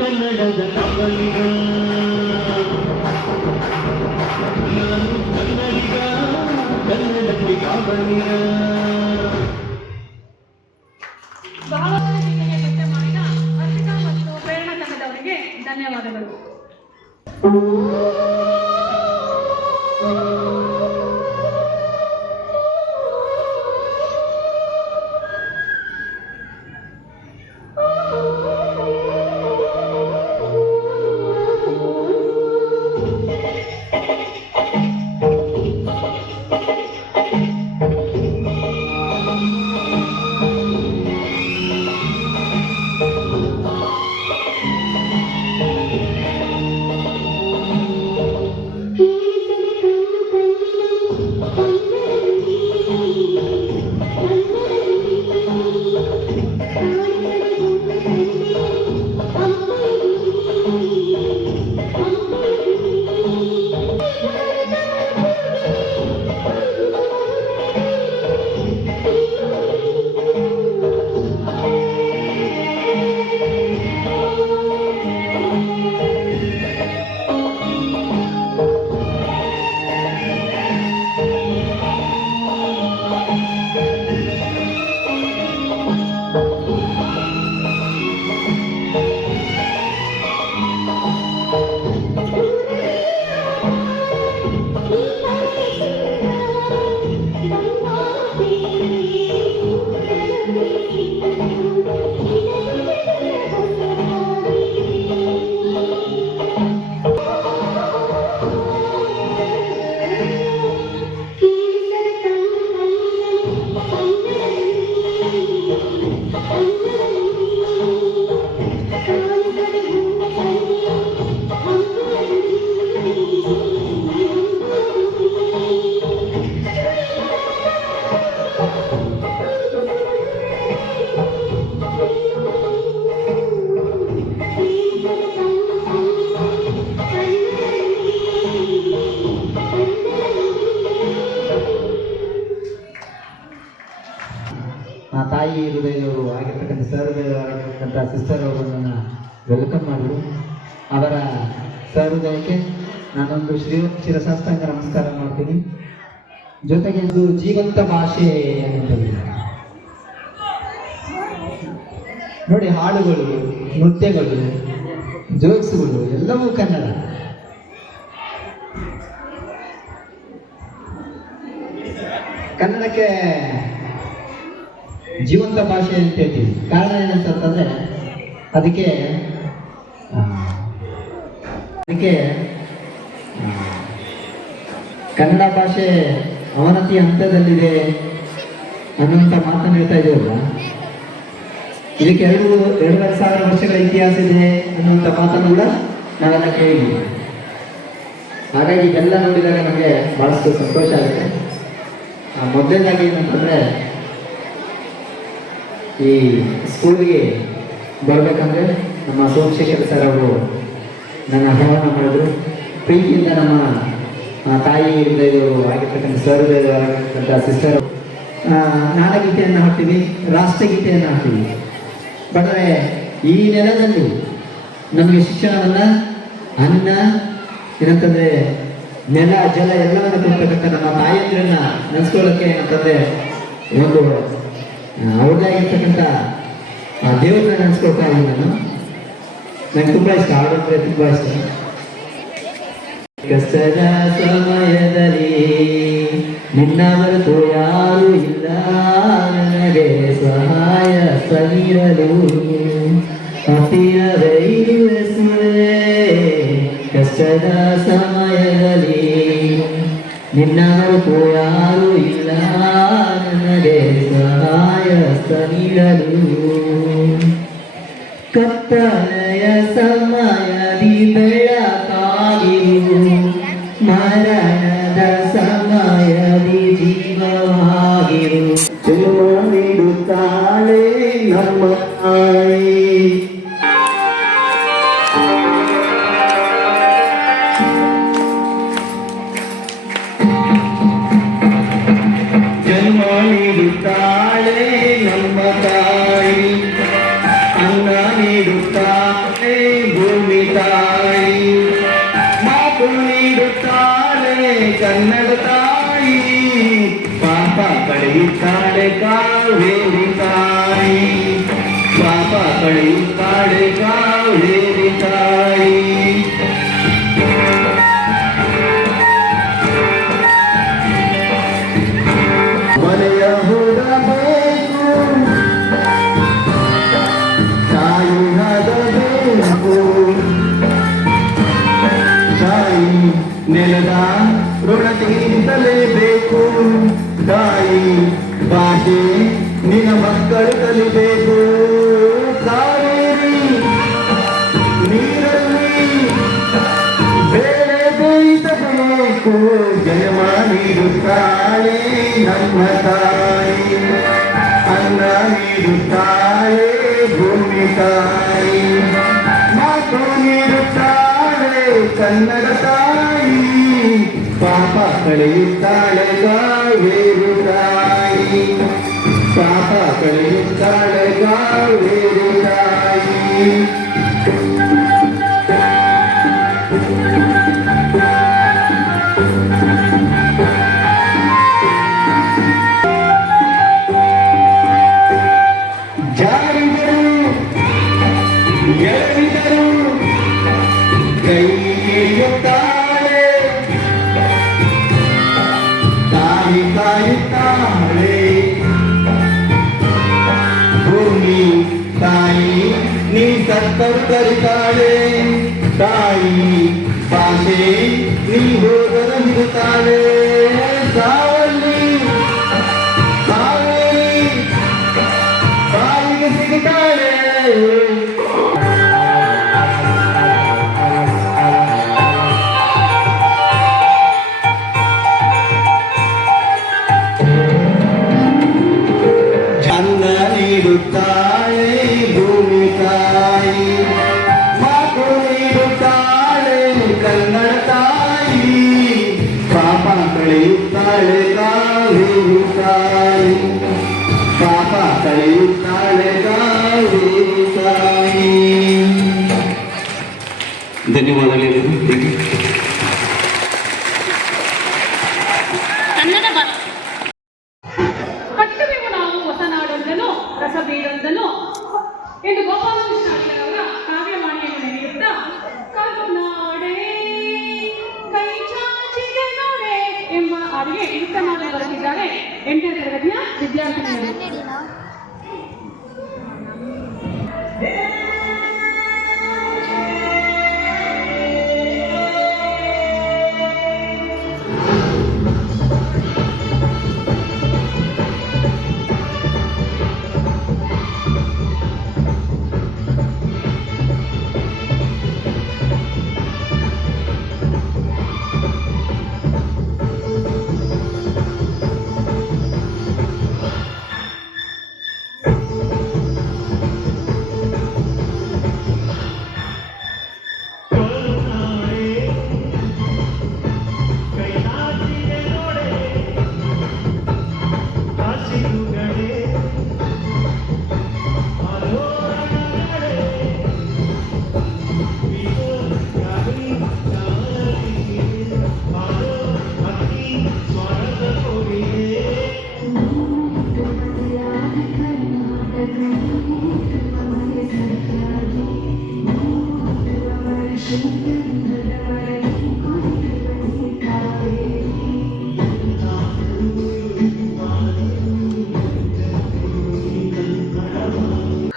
ಕನ್ನಡದ ಕಾವಲಿಗ ನಾನು ಕನ್ನಡಿಗ ಕನ್ನಡಕ್ಕೆ ಕಾವಲಿಗ ಭಾವನೆಗೆ ನೃತ್ಯ ಮಾಡಿದ ಅರ್ಪಿತಾ ಮತ್ತು ಪ್ರೇರಣಾ ತಂಡದವರಿಗೆ ಧನ್ಯವಾದಗಳು. ಆ ತಾಯಿ ಹೃದಯದವರು ಆಗಿರ್ತಕ್ಕಂಥ ಸಹೃದಯವಾಗಿರ್ತಕ್ಕಂಥ ಸಿಸ್ಟರ್ ಅವರನ್ನು ವೆಲ್ಕಮ್ ಮಾಡಿದ್ರು. ಅವರ ಸಹೃದಯಕ್ಕೆ ನಾನೊಂದು ಶಿರಸಾಷ್ಟಾಂಗ ನಮಸ್ಕಾರ ಮಾಡ್ತೀನಿ. ಜೊತೆಗೆ ಒಂದು ಜೀವಂತ ಭಾಷೆ ಅನ್ನುವಂಥದ್ದು ನೋಡಿ, ಹಾಡುಗಳು, ನೃತ್ಯಗಳು, ಜೋಕ್ಸ್ಗಳು ಎಲ್ಲವೂ ಕನ್ನಡ. ಕನ್ನಡಕ್ಕೆ ಜೀವಂತ ಭಾಷೆ ಅಂತ ಹೇಳ್ತೀವಿ. ಕಾರಣ ಏನಂತಂದ್ರೆ ಅದಕ್ಕೆ ಕನ್ನಡ ಭಾಷೆ ಅವನತಿ ಹಂತದಲ್ಲಿದೆ ಅನ್ನುವಂಥ ಮಾತನ್ನು ಹೇಳ್ತಾ ಇದ್ದೇವಲ್ಲ, ಇದಕ್ಕೆ 2,500 ವರ್ಷಗಳ ಇತಿಹಾಸ ಇದೆ ಅನ್ನುವಂಥ ಮಾತನ್ನು ಕೂಡ ನಾವೆಲ್ಲ ಕೇಳಿದ್ದೀವಿ. ಹಾಗಾಗಿ ಇದೆಲ್ಲ ನೋಡಿದಾಗ ನಮಗೆ ಬಹಳಷ್ಟು ಸಂತೋಷ ಆಗುತ್ತೆ. ಮೊದಲನೇದಾಗಿ ಏನಂತಂದರೆ, ಈ ಸ್ಕೂಲ್ಗೆ ಬರಬೇಕಂದ್ರೆ ನಮ್ಮ ಸೋಮಶೇಖರ್ ಸರ್ ಅವರು ನನ್ನ ಆಹ್ವಾನ ಮಾಡಿದ್ರು. ಪ್ರೀತಿಯಿಂದ ನಮ್ಮ ತಾಯಿ ಹೃದಯದವರು ಆಗಿರ್ತಕ್ಕಂಥ ಸಹೃದಯವಾಗಿರ್ತಕ್ಕಂಥ ಸಿಸ್ಟರ್ ನಾಡಗೀತೆಯನ್ನು ಹಾಡ್ತೀವಿ, ರಾಷ್ಟ್ರಗೀತೆಯನ್ನು ಹಾಡ್ತೀವಿ. ಆದರೆ ಈ ನೆಲದಲ್ಲಿ ನಮಗೆ ಶಿಕ್ಷಣವನ್ನು, ಅನ್ನ ಏನಂತಂದರೆ ನೆಲ, ಜಲ ಎಲ್ಲವನ್ನು ಕೊಡ್ತಕ್ಕಂಥ ನಮ್ಮ ತಾಯಿಯಂದ್ರನ್ನ ನೆನೆಸ್ಕೊಳ್ಳೋಕ್ಕೆ ಏನಂತಂದರೆ ಒಂದು ಅವ್ರದ್ದೇ ಆಗಿರ್ತಕ್ಕಂಥ ದೇವ್ರನ್ನ ನೆನೆಸ್ಕೊಳ್ತಾ ಇದ್ದೀನಿ ನಾನು. ನಂಗೆ ತುಂಬ ಇಷ್ಟ, ಹಾಡಂದ್ರೆ ತುಂಬ ಇಷ್ಟ. ಕಷ್ಟದ ಸಮಯದಲ್ಲಿ ನಿನ್ನ ಹೊರತು ಯಾರು ಇಲ್ಲ, ನನಗೆ ಸಹಾಯ ಸಗಿರಲು ಹತ್ತಿರವೈಸುವೆ. ಕಷ್ಟದ ಸಮಯದಲ್ಲಿ ನಿನ್ನ ಹೊರತು ಯಾರು ಇಲ್ಲ, ನನಗೆ ಸಹಾಯ ಸಗಿರಲು. ಕತ್ತಲೆಯ ಸಮಯದಿ ಬೆಳಕಾಗಿರು, ಮರಣದ ಸಮಯದಿ ಜೀವವಾಗಿರು. ಜನ್ಮ ನೀಡುತ್ತಾಳೆ ನಮ್ಮ ತಾಯಿ, ಜನ್ಮ ನೀಡುತ್ತಾಳೆ ನಮ್ಮ ತಾಯಿ, ಅನ್ನ ನೀಡುತ್ತಾಳೆ ಕನ್ನಡ ತಾಯಿ ಪಾಪ ಕಳೆಯುತ್ತಾಳೆ ಕಾವೇರಿ ತಾಯಿ ಪಾಪ ಕಳೆಯುತ್ತಾಳೆ ಕಾವೇರಿ ತಾಯಿ ಮನೆಯ ಹೊರಬೇಕು ತಾಯಿ ಹದಬೇಕು ತಾಯಿ ನೆಲದ ಋಣ ತೀರಿಸಲೇಬೇಕು ತಾಯಿ ಭಾಷೆ ನಿನ್ನ ಮಕ್ಕಳು ಕಲಿಬೇಕು ಕಾವೇರಿ ನೀರಲ್ಲಿ ಬೇಳೆ ಬೇಯಿಸಬೇಕು ಜನ್ಮ ನೀಡುತ್ತಾಳೆ ನಮ್ಮ ತಾಯಿ ಅನ್ನ ನೀಡುತ್ತಾಳೆ ಭೂಮಿ ತಾಯಿ ಮಾತು ನೀಡುತ್ತಾಳೆ ಕನ್ನಡ ತಾಯಿ ಪಾಪ ಕಳೆಯುತ್ತಾಳೆ ಕಾವೇರಿ ತಾಯಿ ಪಾಪ ಕಳೆಯುತ್ತಾಳೆ ಕಾವೇರಿ ತಾಯಿ ಜಾರಿದರು ಎಳೆದರು ಕೈ ಹಿಡಿಯುತ್ತಾಳೆ ತಾಯಿ ಕಾಯುತ್ತಾಳೆ ಭೂಮಿ ತಾಯಿ ನೀ ಸತ್ತರು ಕರಿತಾಳೆ ತಾಯಿ ಭಾಷೆ ನೀ ಹೋಗಲು ಹಿಡುತ್ತಾಳೆ ಸಾವಲ್ಲಿ ಕಾವೇರಿ ತಾಯಿಗೆ ಸಿಗುತ್ತಾಳೆ ಅನ್ನ ನೀಡುತ್ತಾಳೆ ಭೂಮಿ ತಾಯಿ ಮಾತು ನೀಡುತ್ತಾಳೆ ಕನ್ನಡ ತಾಯಿ ಪಾಪ ಕಳೆಯುತ್ತಾಳೆ ಕಾವೇರಿ ತಾಯಿ ಪಾಪ ಕಳೆಯುತ್ತಾಳೆ ಕಾವೇರಿ ತಾಯಿ ಧನ್ಯವಾದಗಳು ಕನ್ನಡ ಕಟ್ಟುವೆವು ನಾವು ಹೊಸನಾಡೊಂದನು ರಸಬೀರೊಂದನು ಎಂದು ಗೋಪಾಲಕೃಷ್ಣ ಅಡಿಗರವರ ಕಾವ್ಯವಾಣಿಯನ್ನು ನೆನೆಯುತ್ತಾ ಕರುನಾಡೆ ಕೈ ಚಾಚಿದೆ ನೋಡೆ ಎಂಬ ಹಾಡಿಗೆ ಇರುತ್ತನಾಡು ಬರೆದಿದ್ದಾರೆ 8ನೇ ತರಗತಿಯ ವಿದ್ಯಾರ್ಥಿನಿಯರು.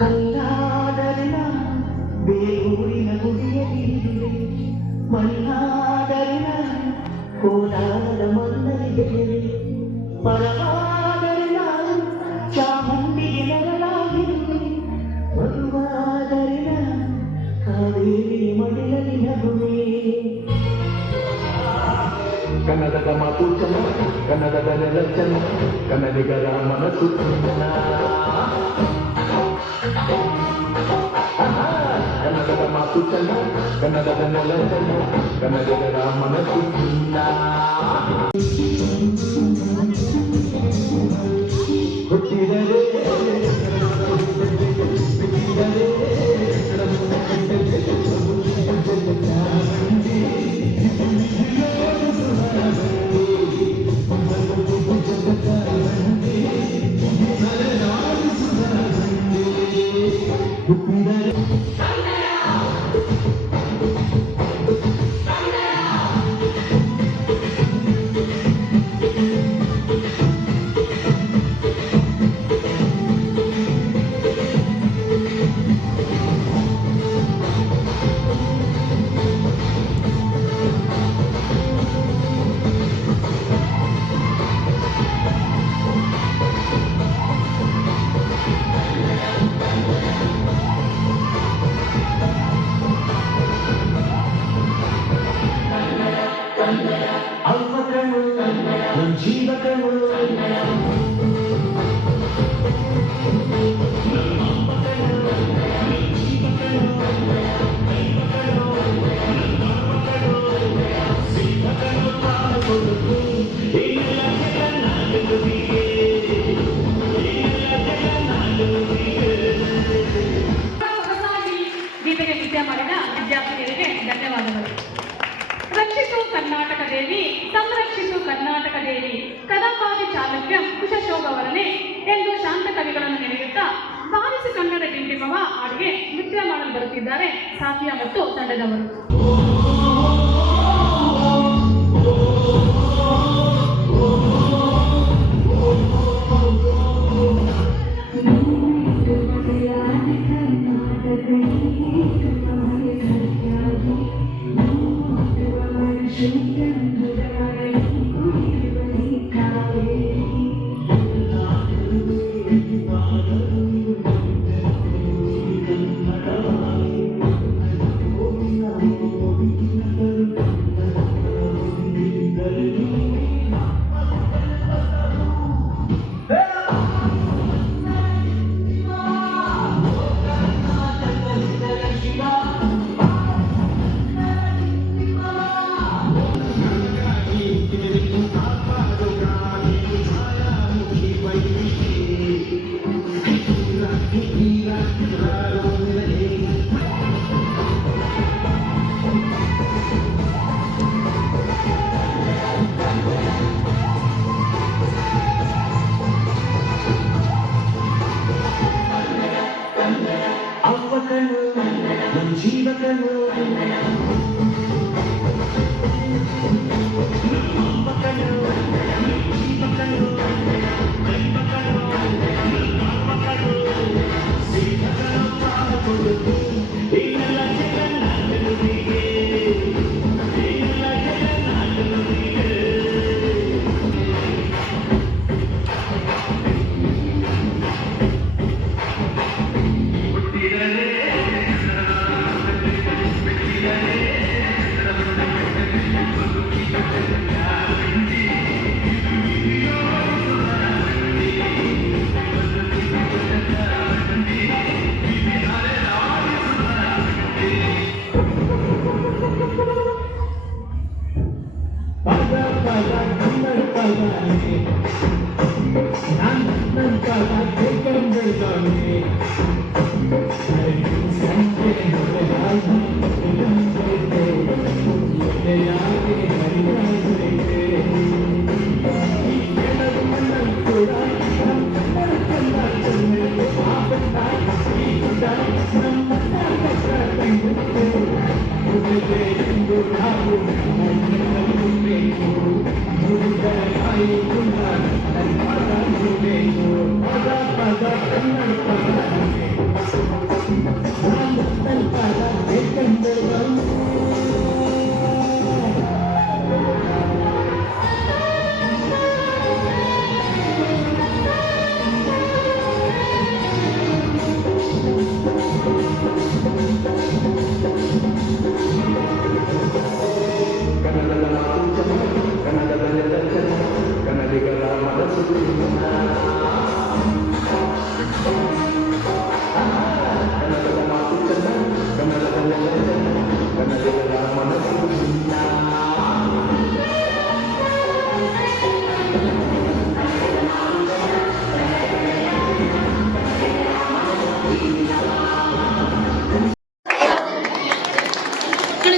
ಕಲ್ಲಾದರಿನ ಬೇಗೂರಿನ ಗುಡಿಯಲ್ಲಿರುವೆ ಮಣ್ಣಾದರಿನ ಕೋಲಾರದ ಮನ್ನರಿಗೆರೆ ಪರವಾದರಿನ ಚಾಮುಂಡಿಗೆ ನೆರಳಾಗಿರುವೆ ಮರುವಾದರಿನ ಕಾವೇರಿ ಮಡಿಲಲ್ಲಿ ನಗುವೆ ಕನ್ನಡದ ಮಾತು ಚೆನ್ನ ಕನ್ನಡದ ನೆಲ ಚೆನ್ನ ಕನ್ನಡಿಗರ ಮನಸ್ಸು ಚೆನ್ನ ಕನ್ನಡದ ಮಾತು ಚೆನ್ನ ಕನ್ನಡದ ನೆಲ ಚೆನ್ನ ಕನ್ನಡಿಗರ ಮನಸ್ಸು ಚೆನ್ನ ಹುಟ್ಟಿದರೆ ಹೊಸದಾಗಿ ಗೀತೆಗೆ ನೃತ್ಯ ಮಾಡಿದ ವಿದ್ಯಾರ್ಥಿನಿಯರಿಗೆ ಧನ್ಯವಾದಗಳು. ರಕ್ಷಿಸು ಕರ್ನಾಟಕ ದೇವಿ, ಸಂರಕ್ಷಿಸು ಕರ್ನಾಟಕ ದೇವಿ, ಕದಂಬಾದಿ ಚಾಲುಕ್ಯ ಕುಶಶೋಭವರನೆ ಎಂದು ಶಾಂತ ಕವಿಗಳನ್ನು ನೆನೆಯುತ್ತಾ ಬಾರಿಸಿ ಕನ್ನಡ ಡಿಂಡಿಮವ ಹಾಡಿಗೆ ನೃತ್ಯ ಮಾಡಲು ಬರುತ್ತಿದ್ದಾರೆ ಸಾಫಿಯಾ ಮತ್ತು ತಂಡದವರು.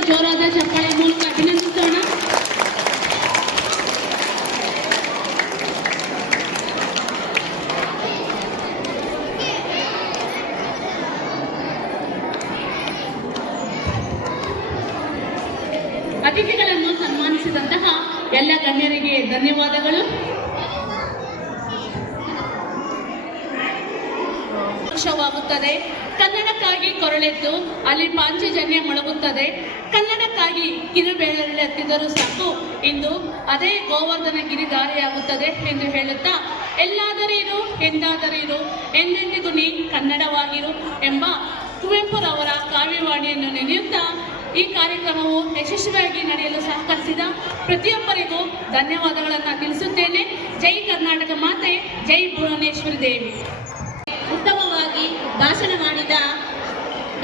ಜೋರಾದ ಚಪ್ಪಾಳೆ ಮೂಲಕ ಅಭಿನಂದಿಸೋಣ. ಅತಿಥಿಗಳನ್ನು ಸನ್ಮಾನಿಸಿದಂತಹ ಎಲ್ಲ ಗಣ್ಯರಿಗೆ ಧನ್ಯವಾದಗಳು. ವರ್ಷವಾಗುತ್ತದೆ, ಕನ್ನಡಕ್ಕಾಗಿ ಕೊರಳೆದ್ದು ಅಲ್ಲಿ ಪಾಂಚಜನ್ಯ ಮೊಳಗುತ್ತದೆ. ಕನ್ನಡಕ್ಕಾಗಿ ಕಿರುಬೇಳೆತ್ತಿದರೂ ಸಾಕು, ಇಂದು ಅದೇ ಗೋವರ್ಧನ ಗಿರಿಧಾರೆಯಾಗುತ್ತದೆ ಎಂದು ಹೇಳುತ್ತಾ, ಎಲ್ಲಾದರೀರು ಎಂದಾದರೀರು ಎಂದೆಂದಿಗೂ ನೀ ಕನ್ನಡವಾಗಿರು ಎಂಬ ಕುವೆಂಪುರವರ ಕಾವ್ಯವಾಣಿಯನ್ನು ನೆನೆಯುತ್ತಾ ಈ ಕಾರ್ಯಕ್ರಮವು ಯಶಸ್ವಿಯಾಗಿ ನಡೆಯಲು ಸಹಕರಿಸಿದ ಪ್ರತಿಯೊಬ್ಬರಿಗೂ ಧನ್ಯವಾದಗಳನ್ನು ತಿಳಿಸುತ್ತೇನೆ. ಜೈ ಕರ್ನಾಟಕ ಮಾತೆ, ಜೈ ಭುವನೇಶ್ವರಿ ದೇವಿ. ಉತ್ತಮವಾಗಿ ಭಾಷಣ ಮಾಡಿದ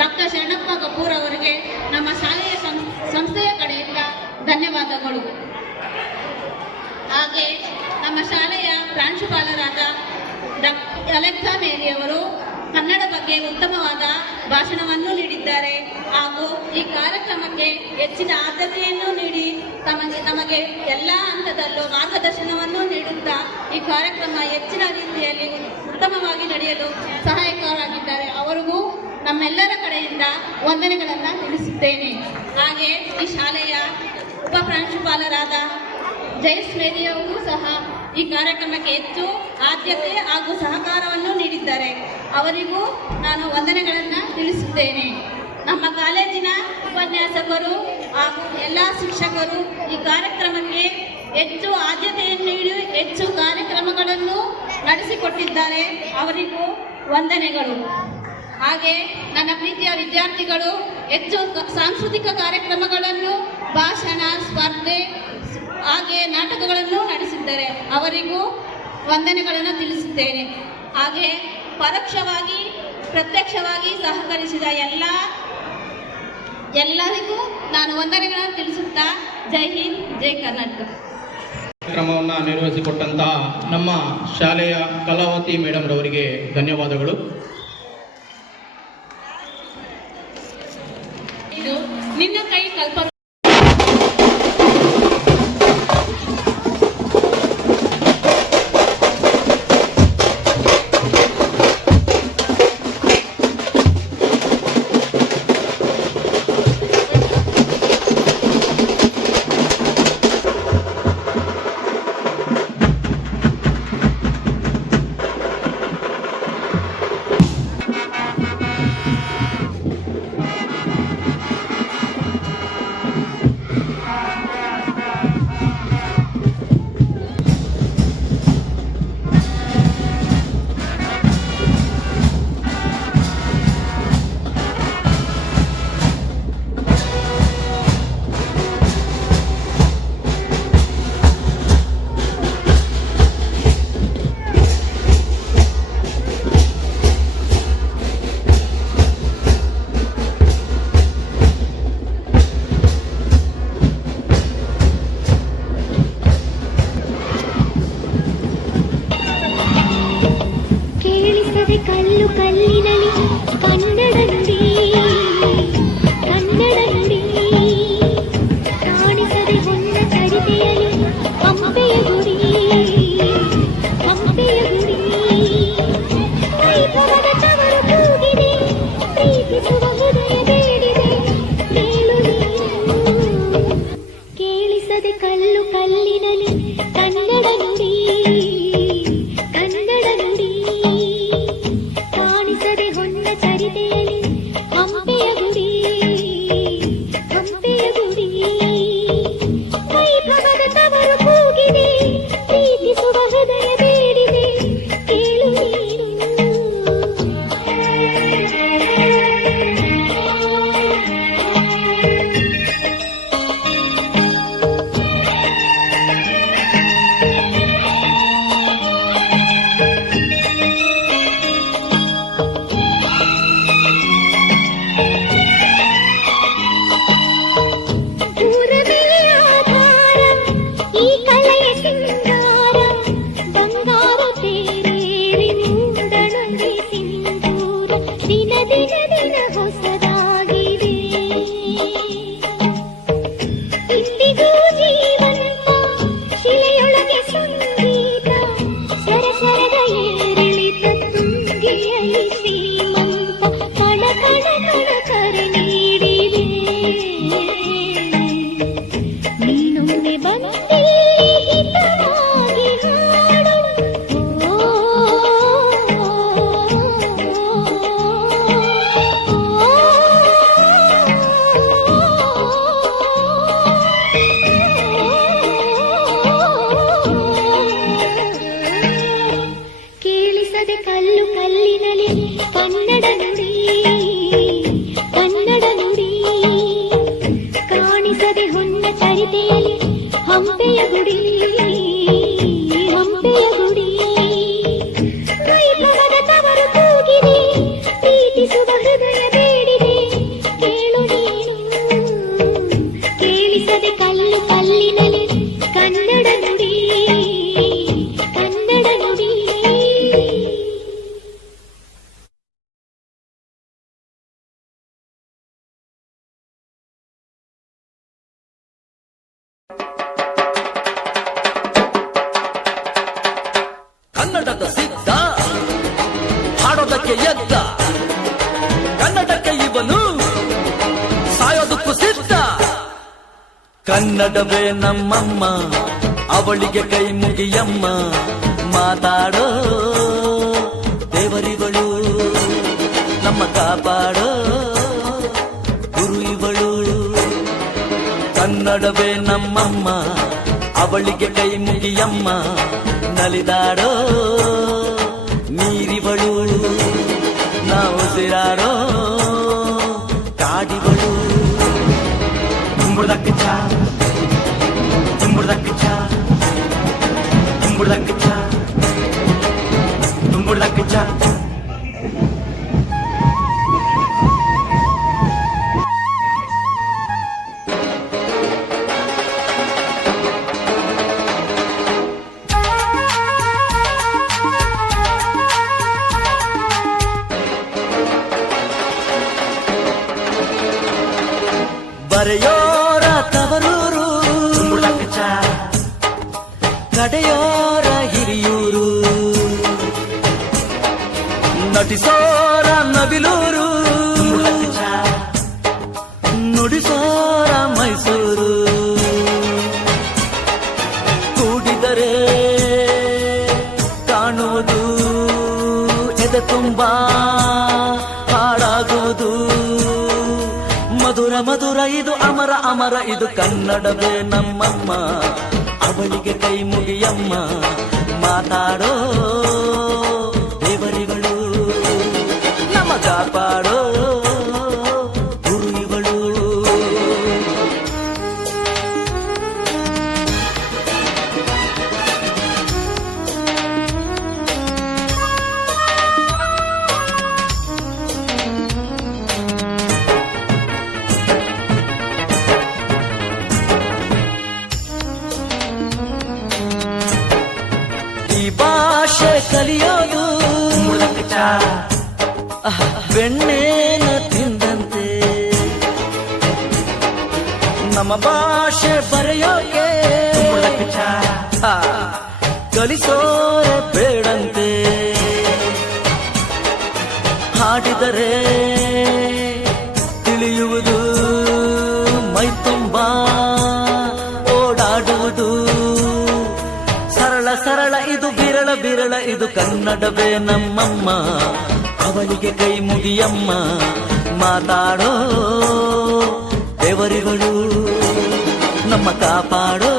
ಡಾಕ್ಟರ್ ಶರಣಪ್ಪ ಕಪೂರ್ ಅವರಿಗೆ ನಮ್ಮ ಶಾಲೆಯ ಸಂಸ್ಥೆಯ ಕಡೆಯಿಂದ ಧನ್ಯವಾದಗಳು. ಹಾಗೆ ನಮ್ಮ ಶಾಲೆಯ ಪ್ರಾಂಶುಪಾಲರಾದ ಅಲೆಕ್ಸಾ ಮೇರಿ ಅವರು ಕನ್ನಡ ಬಗ್ಗೆ ಉತ್ತಮವಾದ ಭಾಷಣವನ್ನು ನೀಡಿದ್ದಾರೆ ಹಾಗೂ ಈ ಕಾರ್ಯಕ್ರಮಕ್ಕೆ ಹೆಚ್ಚಿನ ಆದ್ಯತೆಯನ್ನು ನೀಡಿ ನಮಗೆ ಎಲ್ಲ ಹಂತದಲ್ಲೂ ಮಾರ್ಗದರ್ಶನವನ್ನು ನೀಡುತ್ತಾ ಈ ಕಾರ್ಯಕ್ರಮ ಹೆಚ್ಚಿನ ರೀತಿಯಲ್ಲಿ ಉತ್ತಮವಾಗಿ ನಡೆಯಲು ಸಹಾಯಕರಾಗಿದ್ದಾರೆ. ಅವರಿಗೂ ನಮ್ಮೆಲ್ಲರ ಕಡೆಯಿಂದ ವಂದನೆಗಳನ್ನು ತಿಳಿಸುತ್ತೇನೆ. ಹಾಗೆ ಈ ಶಾಲೆಯ ಉಪ ಪ್ರಾಂಶುಪಾಲರಾದ ಜಯಸ್ ಮೇರಿಯವರು ಸಹ ಈ ಕಾರ್ಯಕ್ರಮಕ್ಕೆ ಹೆಚ್ಚು ಆದ್ಯತೆ ಹಾಗೂ ಸಹಕಾರವನ್ನು ನೀಡಿದ್ದಾರೆ. ಅವರಿಗೂ ನಾನು ವಂದನೆಗಳನ್ನು ತಿಳಿಸುತ್ತೇನೆ. ನಮ್ಮ ಕಾಲೇಜಿನ ಉಪನ್ಯಾಸಕರು ಹಾಗೂ ಎಲ್ಲ ಶಿಕ್ಷಕರು ಈ ಕಾರ್ಯಕ್ರಮಕ್ಕೆ ಹೆಚ್ಚು ಆದ್ಯತೆಯನ್ನು ನೀಡಿ ಹೆಚ್ಚು ಕಾರ್ಯಕ್ರಮಗಳನ್ನು ನಡೆಸಿಕೊಟ್ಟಿದ್ದಾರೆ. ಅವರಿಗೂ ವಂದನೆಗಳು. ಹಾಗೆ ನನ್ನ ಪ್ರೀತಿಯ ವಿದ್ಯಾರ್ಥಿಗಳು ಹೆಚ್ಚು ಸಾಂಸ್ಕೃತಿಕ ಕಾರ್ಯಕ್ರಮಗಳನ್ನು, ಭಾಷಣ ಸ್ಪರ್ಧೆ ಹಾಗೆ ನಾಟಕಗಳನ್ನು ನಡೆಸಿದ್ದಾರೆ. ಅವರಿಗೂ ವಂದನೆಗಳನ್ನು ತಿಳಿಸುತ್ತೇನೆ. ಹಾಗೆ ಪರೋಕ್ಷವಾಗಿ ಪ್ರತ್ಯಕ್ಷವಾಗಿ ಸಹಕರಿಸಿದ ಎಲ್ಲರಿಗೂ ನಾನು ವಂದನೆಗಳನ್ನು ತಿಳಿಸುತ್ತಾ ಜೈ ಹಿಂದ್, ಜೈ ಕರ್ನಾಟಕ. ಕಾರ್ಯಕ್ರಮವನ್ನು ನಿರ್ವಹಿಸಿಕೊಟ್ಟಂತಹ ನಮ್ಮ ಶಾಲೆಯ ಕಲಾವತಿ ಮೇಡಮ್ ರವರಿಗೆ ಧನ್ಯವಾದಗಳು. ಇದು ನಿನ್ನ ಕೈ ಕಲ್ಪ ಕನ್ನಡದ ಸಿದ್ಧ ಹಾಡೋದಕ್ಕೆ ಎದ್ದ ಕನ್ನಡಕ್ಕೆ ಇವನು ಸಾಯೋದಕ್ಕೂ ಸಿದ್ಧ ಕನ್ನಡವೇ ನಮ್ಮಮ್ಮ ಅವಳಿಗೆ ಕೈ ಮುಗಿಯಮ್ಮ ಮಾತಾಡೋ ದೇವರಿಗಳು ನಮ್ಮ ಕಾಪಾಡೋ ಗುರು ಇವಳು ಕನ್ನಡವೇ ನಮ್ಮಮ್ಮ ಅವಳಿಗೆ ಕೈ ಮುಗಿಯಮ್ಮ ನಲಿದಾಡೋ ನೀರಿವಳು ನಾವು ಸಿರಾಡೋ ಕಾಡಿವಳು ತುಂಬುದಕ್ಕೆ ತುಂಬುದಕ್ಕೆ ತುಂಬುದಕ್ಕೆ ತುಂಬುದಕ್ಕೆ ಬರೆಯೋರ ತವರೂರು ಕಡೆಯೋರ ಹಿರಿಯೂರು ನಟಿಸೋರ ನವಿಲೂರು ನುಡಿಸೋರ ಮೈಸೂರು ಕೂಡಿದರೆ ಕಾಣುವುದು ಎದೆ ತುಂಬಾ ಹಾಡಾಗುವುದು ಮಧುರ ಮಧುರ ಇದು ಅಮರ ಅಮರ ಇದು ಕನ್ನಡವೇ ನಮ್ಮಮ್ಮ ಅವಳಿಗೆ ಕೈ ಮುಗಿಯಮ್ಮ ಮಾತಾಡೋ ದೇವರಿಗಳು ನಮ್ಮ ಕಾಪಾಡೋ ಗುರು ಇವಳು ಈ ಭಾಷೆ ಕಲಿಯೋದು ಬೆಣ್ಣೆನ ತಿಂದಂತೆ ನಮ್ಮ ಭಾಷೆ ಬರೆಯೋಕೆ ಕಲಿಸೋರೆ ಬೇಡಂತೆ ಹಾಡಿದರೆ ತಿಳಿಯುವುದು ಮೈ ತುಂಬಾ ಓಡಾಡುವುದು ಸರಳ ಸರಳ ಇದು ಬಿರಳ ಬಿರಳ ಇದು ಕನ್ನಡವೇ ನಮ್ಮಮ್ಮ ಅವಳಿಗೆ ಕೈ ಮುಗಿಯಮ್ಮ ಮಾತಾಡೋ ದೇವರಿಗಳು ನಮ್ಮ ಕಾಪಾಡೋ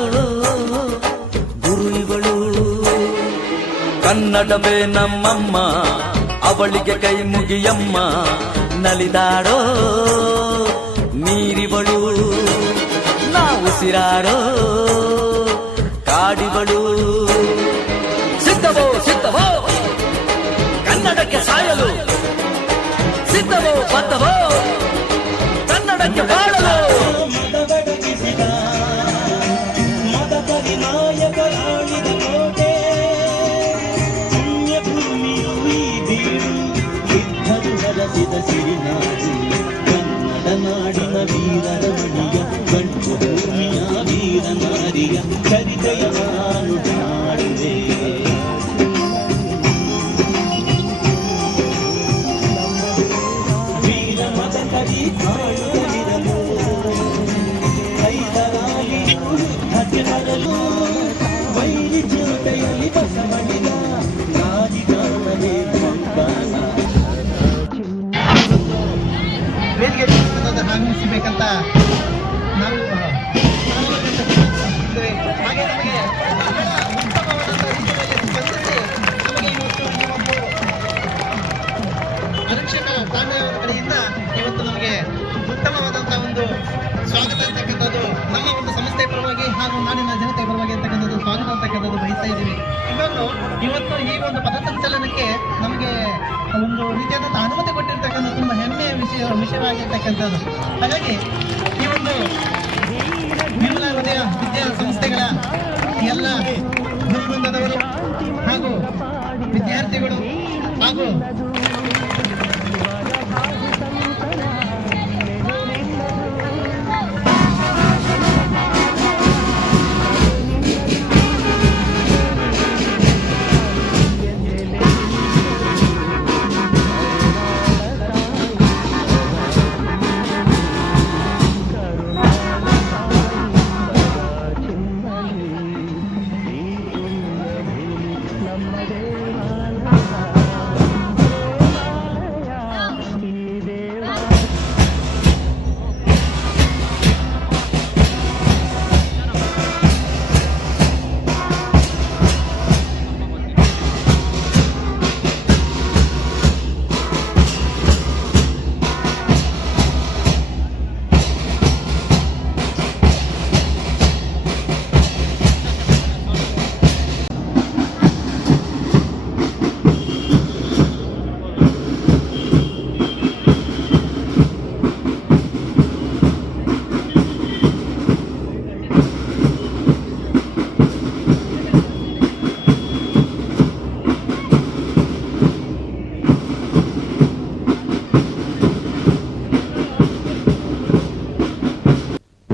ಗುರು ಇವಳು ಕನ್ನಡವೇ ನಮ್ಮಮ್ಮ ಅವಳಿಗೆ ಕೈ ಮುಗಿಯಮ್ಮ ನಲಿದಾಡೋ ನೀರಿವಳು ನಾವು ಸಿರಾಡೋ ಕಾಡಿವಳು ಸಿದ್ಧವೋ ಸಿದ್ಧವೋ ಕನ್ನಡಕ್ಕೆ ಸಾಯಲು ಸಿದ್ಧವೋ ಬದ್ಧವೋ ಕನ್ನಡಕ್ಕೆ ಬಾಳಲು ಕನ್ನಡ ನಾಡಿನ ವೀರರ ಮಣಿಯ ಗಂಟು ಭೂಮಿಯ ವೀರ ನಾರಿಯ ಚರಿತೆಯ ನಾನು ಹಾಡಿದೆ ವೀರ ಮತ ಕರಿ ಕಾಣುತ್ತಿರಲು ಕೈದರಾಗಿ ಹತ್ಯೆ ಮಾಡಲು ವೈರಿ ಚಿರತೆಯಲ್ಲಿ ಬಸವಳಿದ ರಾಜಿಗಾರವೇ ಸಂತಾನ ವೇದಿಕೆ ಆಗಮಿಸಬೇಕಂತ ನಾವು ಹಾಗೆ ನಮಗೆ ಉತ್ತಮವಾದಂಥ ರೀತಿಯಲ್ಲಿ ಸ್ಪಂದಿಸಿ ನಮಗೆ ಇವತ್ತು ಅರಕ್ಷಕ ತಾಂಡವರ ಕಡೆಯಿಂದ ಇವತ್ತು ನಮಗೆ ಉತ್ತಮವಾದಂಥ ಒಂದು ಸ್ವಾಗತ ಅಂತಕ್ಕಂಥದ್ದು ನಮ್ಮ ಒಂದು ಸಂಸ್ಥೆ ಪರವಾಗಿ ಹಾಗೂ ನಾಡಿನ ಜನತೆ ಪರವಾಗಿ ಅಂತಕ್ಕಂಥದ್ದು ಸ್ವಾಗತ ಅಂತಕ್ಕಂಥದ್ದು ಬಯಸ್ತಾ ಇದ್ದೀವಿ. ಇವತ್ತು ಈ ಒಂದು ಪಥಸಂಚಲನಕ್ಕೆ ನಮಗೆ ಒಂದು ರೀತಿಯಾದಂಥ ಅನುಮತಿ ಕೊಟ್ಟಿರ್ತಕ್ಕಂಥ ತುಂಬ ಹೆಮ್ಮೆಯ ವಿಷಯವಾಗಿರ್ತಕ್ಕಂಥದ್ದು. ಹಾಗಾಗಿ ಈ ಒಂದು ವಿಮಲ ಹೃದಯ ವಿದ್ಯಾಸಂಸ್ಥೆಗಳ ಎಲ್ಲ ಗುರುವೃಂದದವರು ಹಾಗೂ ವಿದ್ಯಾರ್ಥಿಗಳು ಹಾಗೂ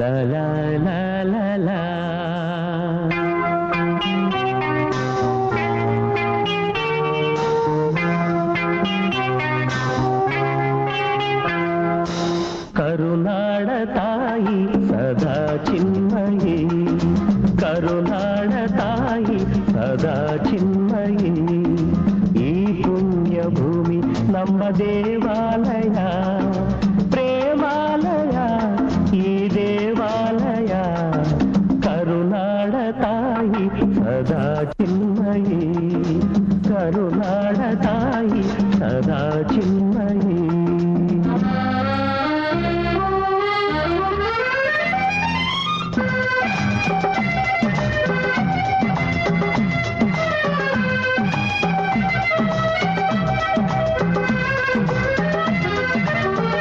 ಲಾ ಲಾ ಲಾ ಲಾ. ಕರುನಾಡ ತಾಯಿ ಸದಾ ಚಿನ್ಮಯಿ, ಕರುನಾಡ ತಾಯಿ ಸದಾ ಚಿನ್ಮಯಿ. ಈ ಪುಣ್ಯ ಭೂಮಿ ನಮ್ಮ ದೇವಾಲಯ.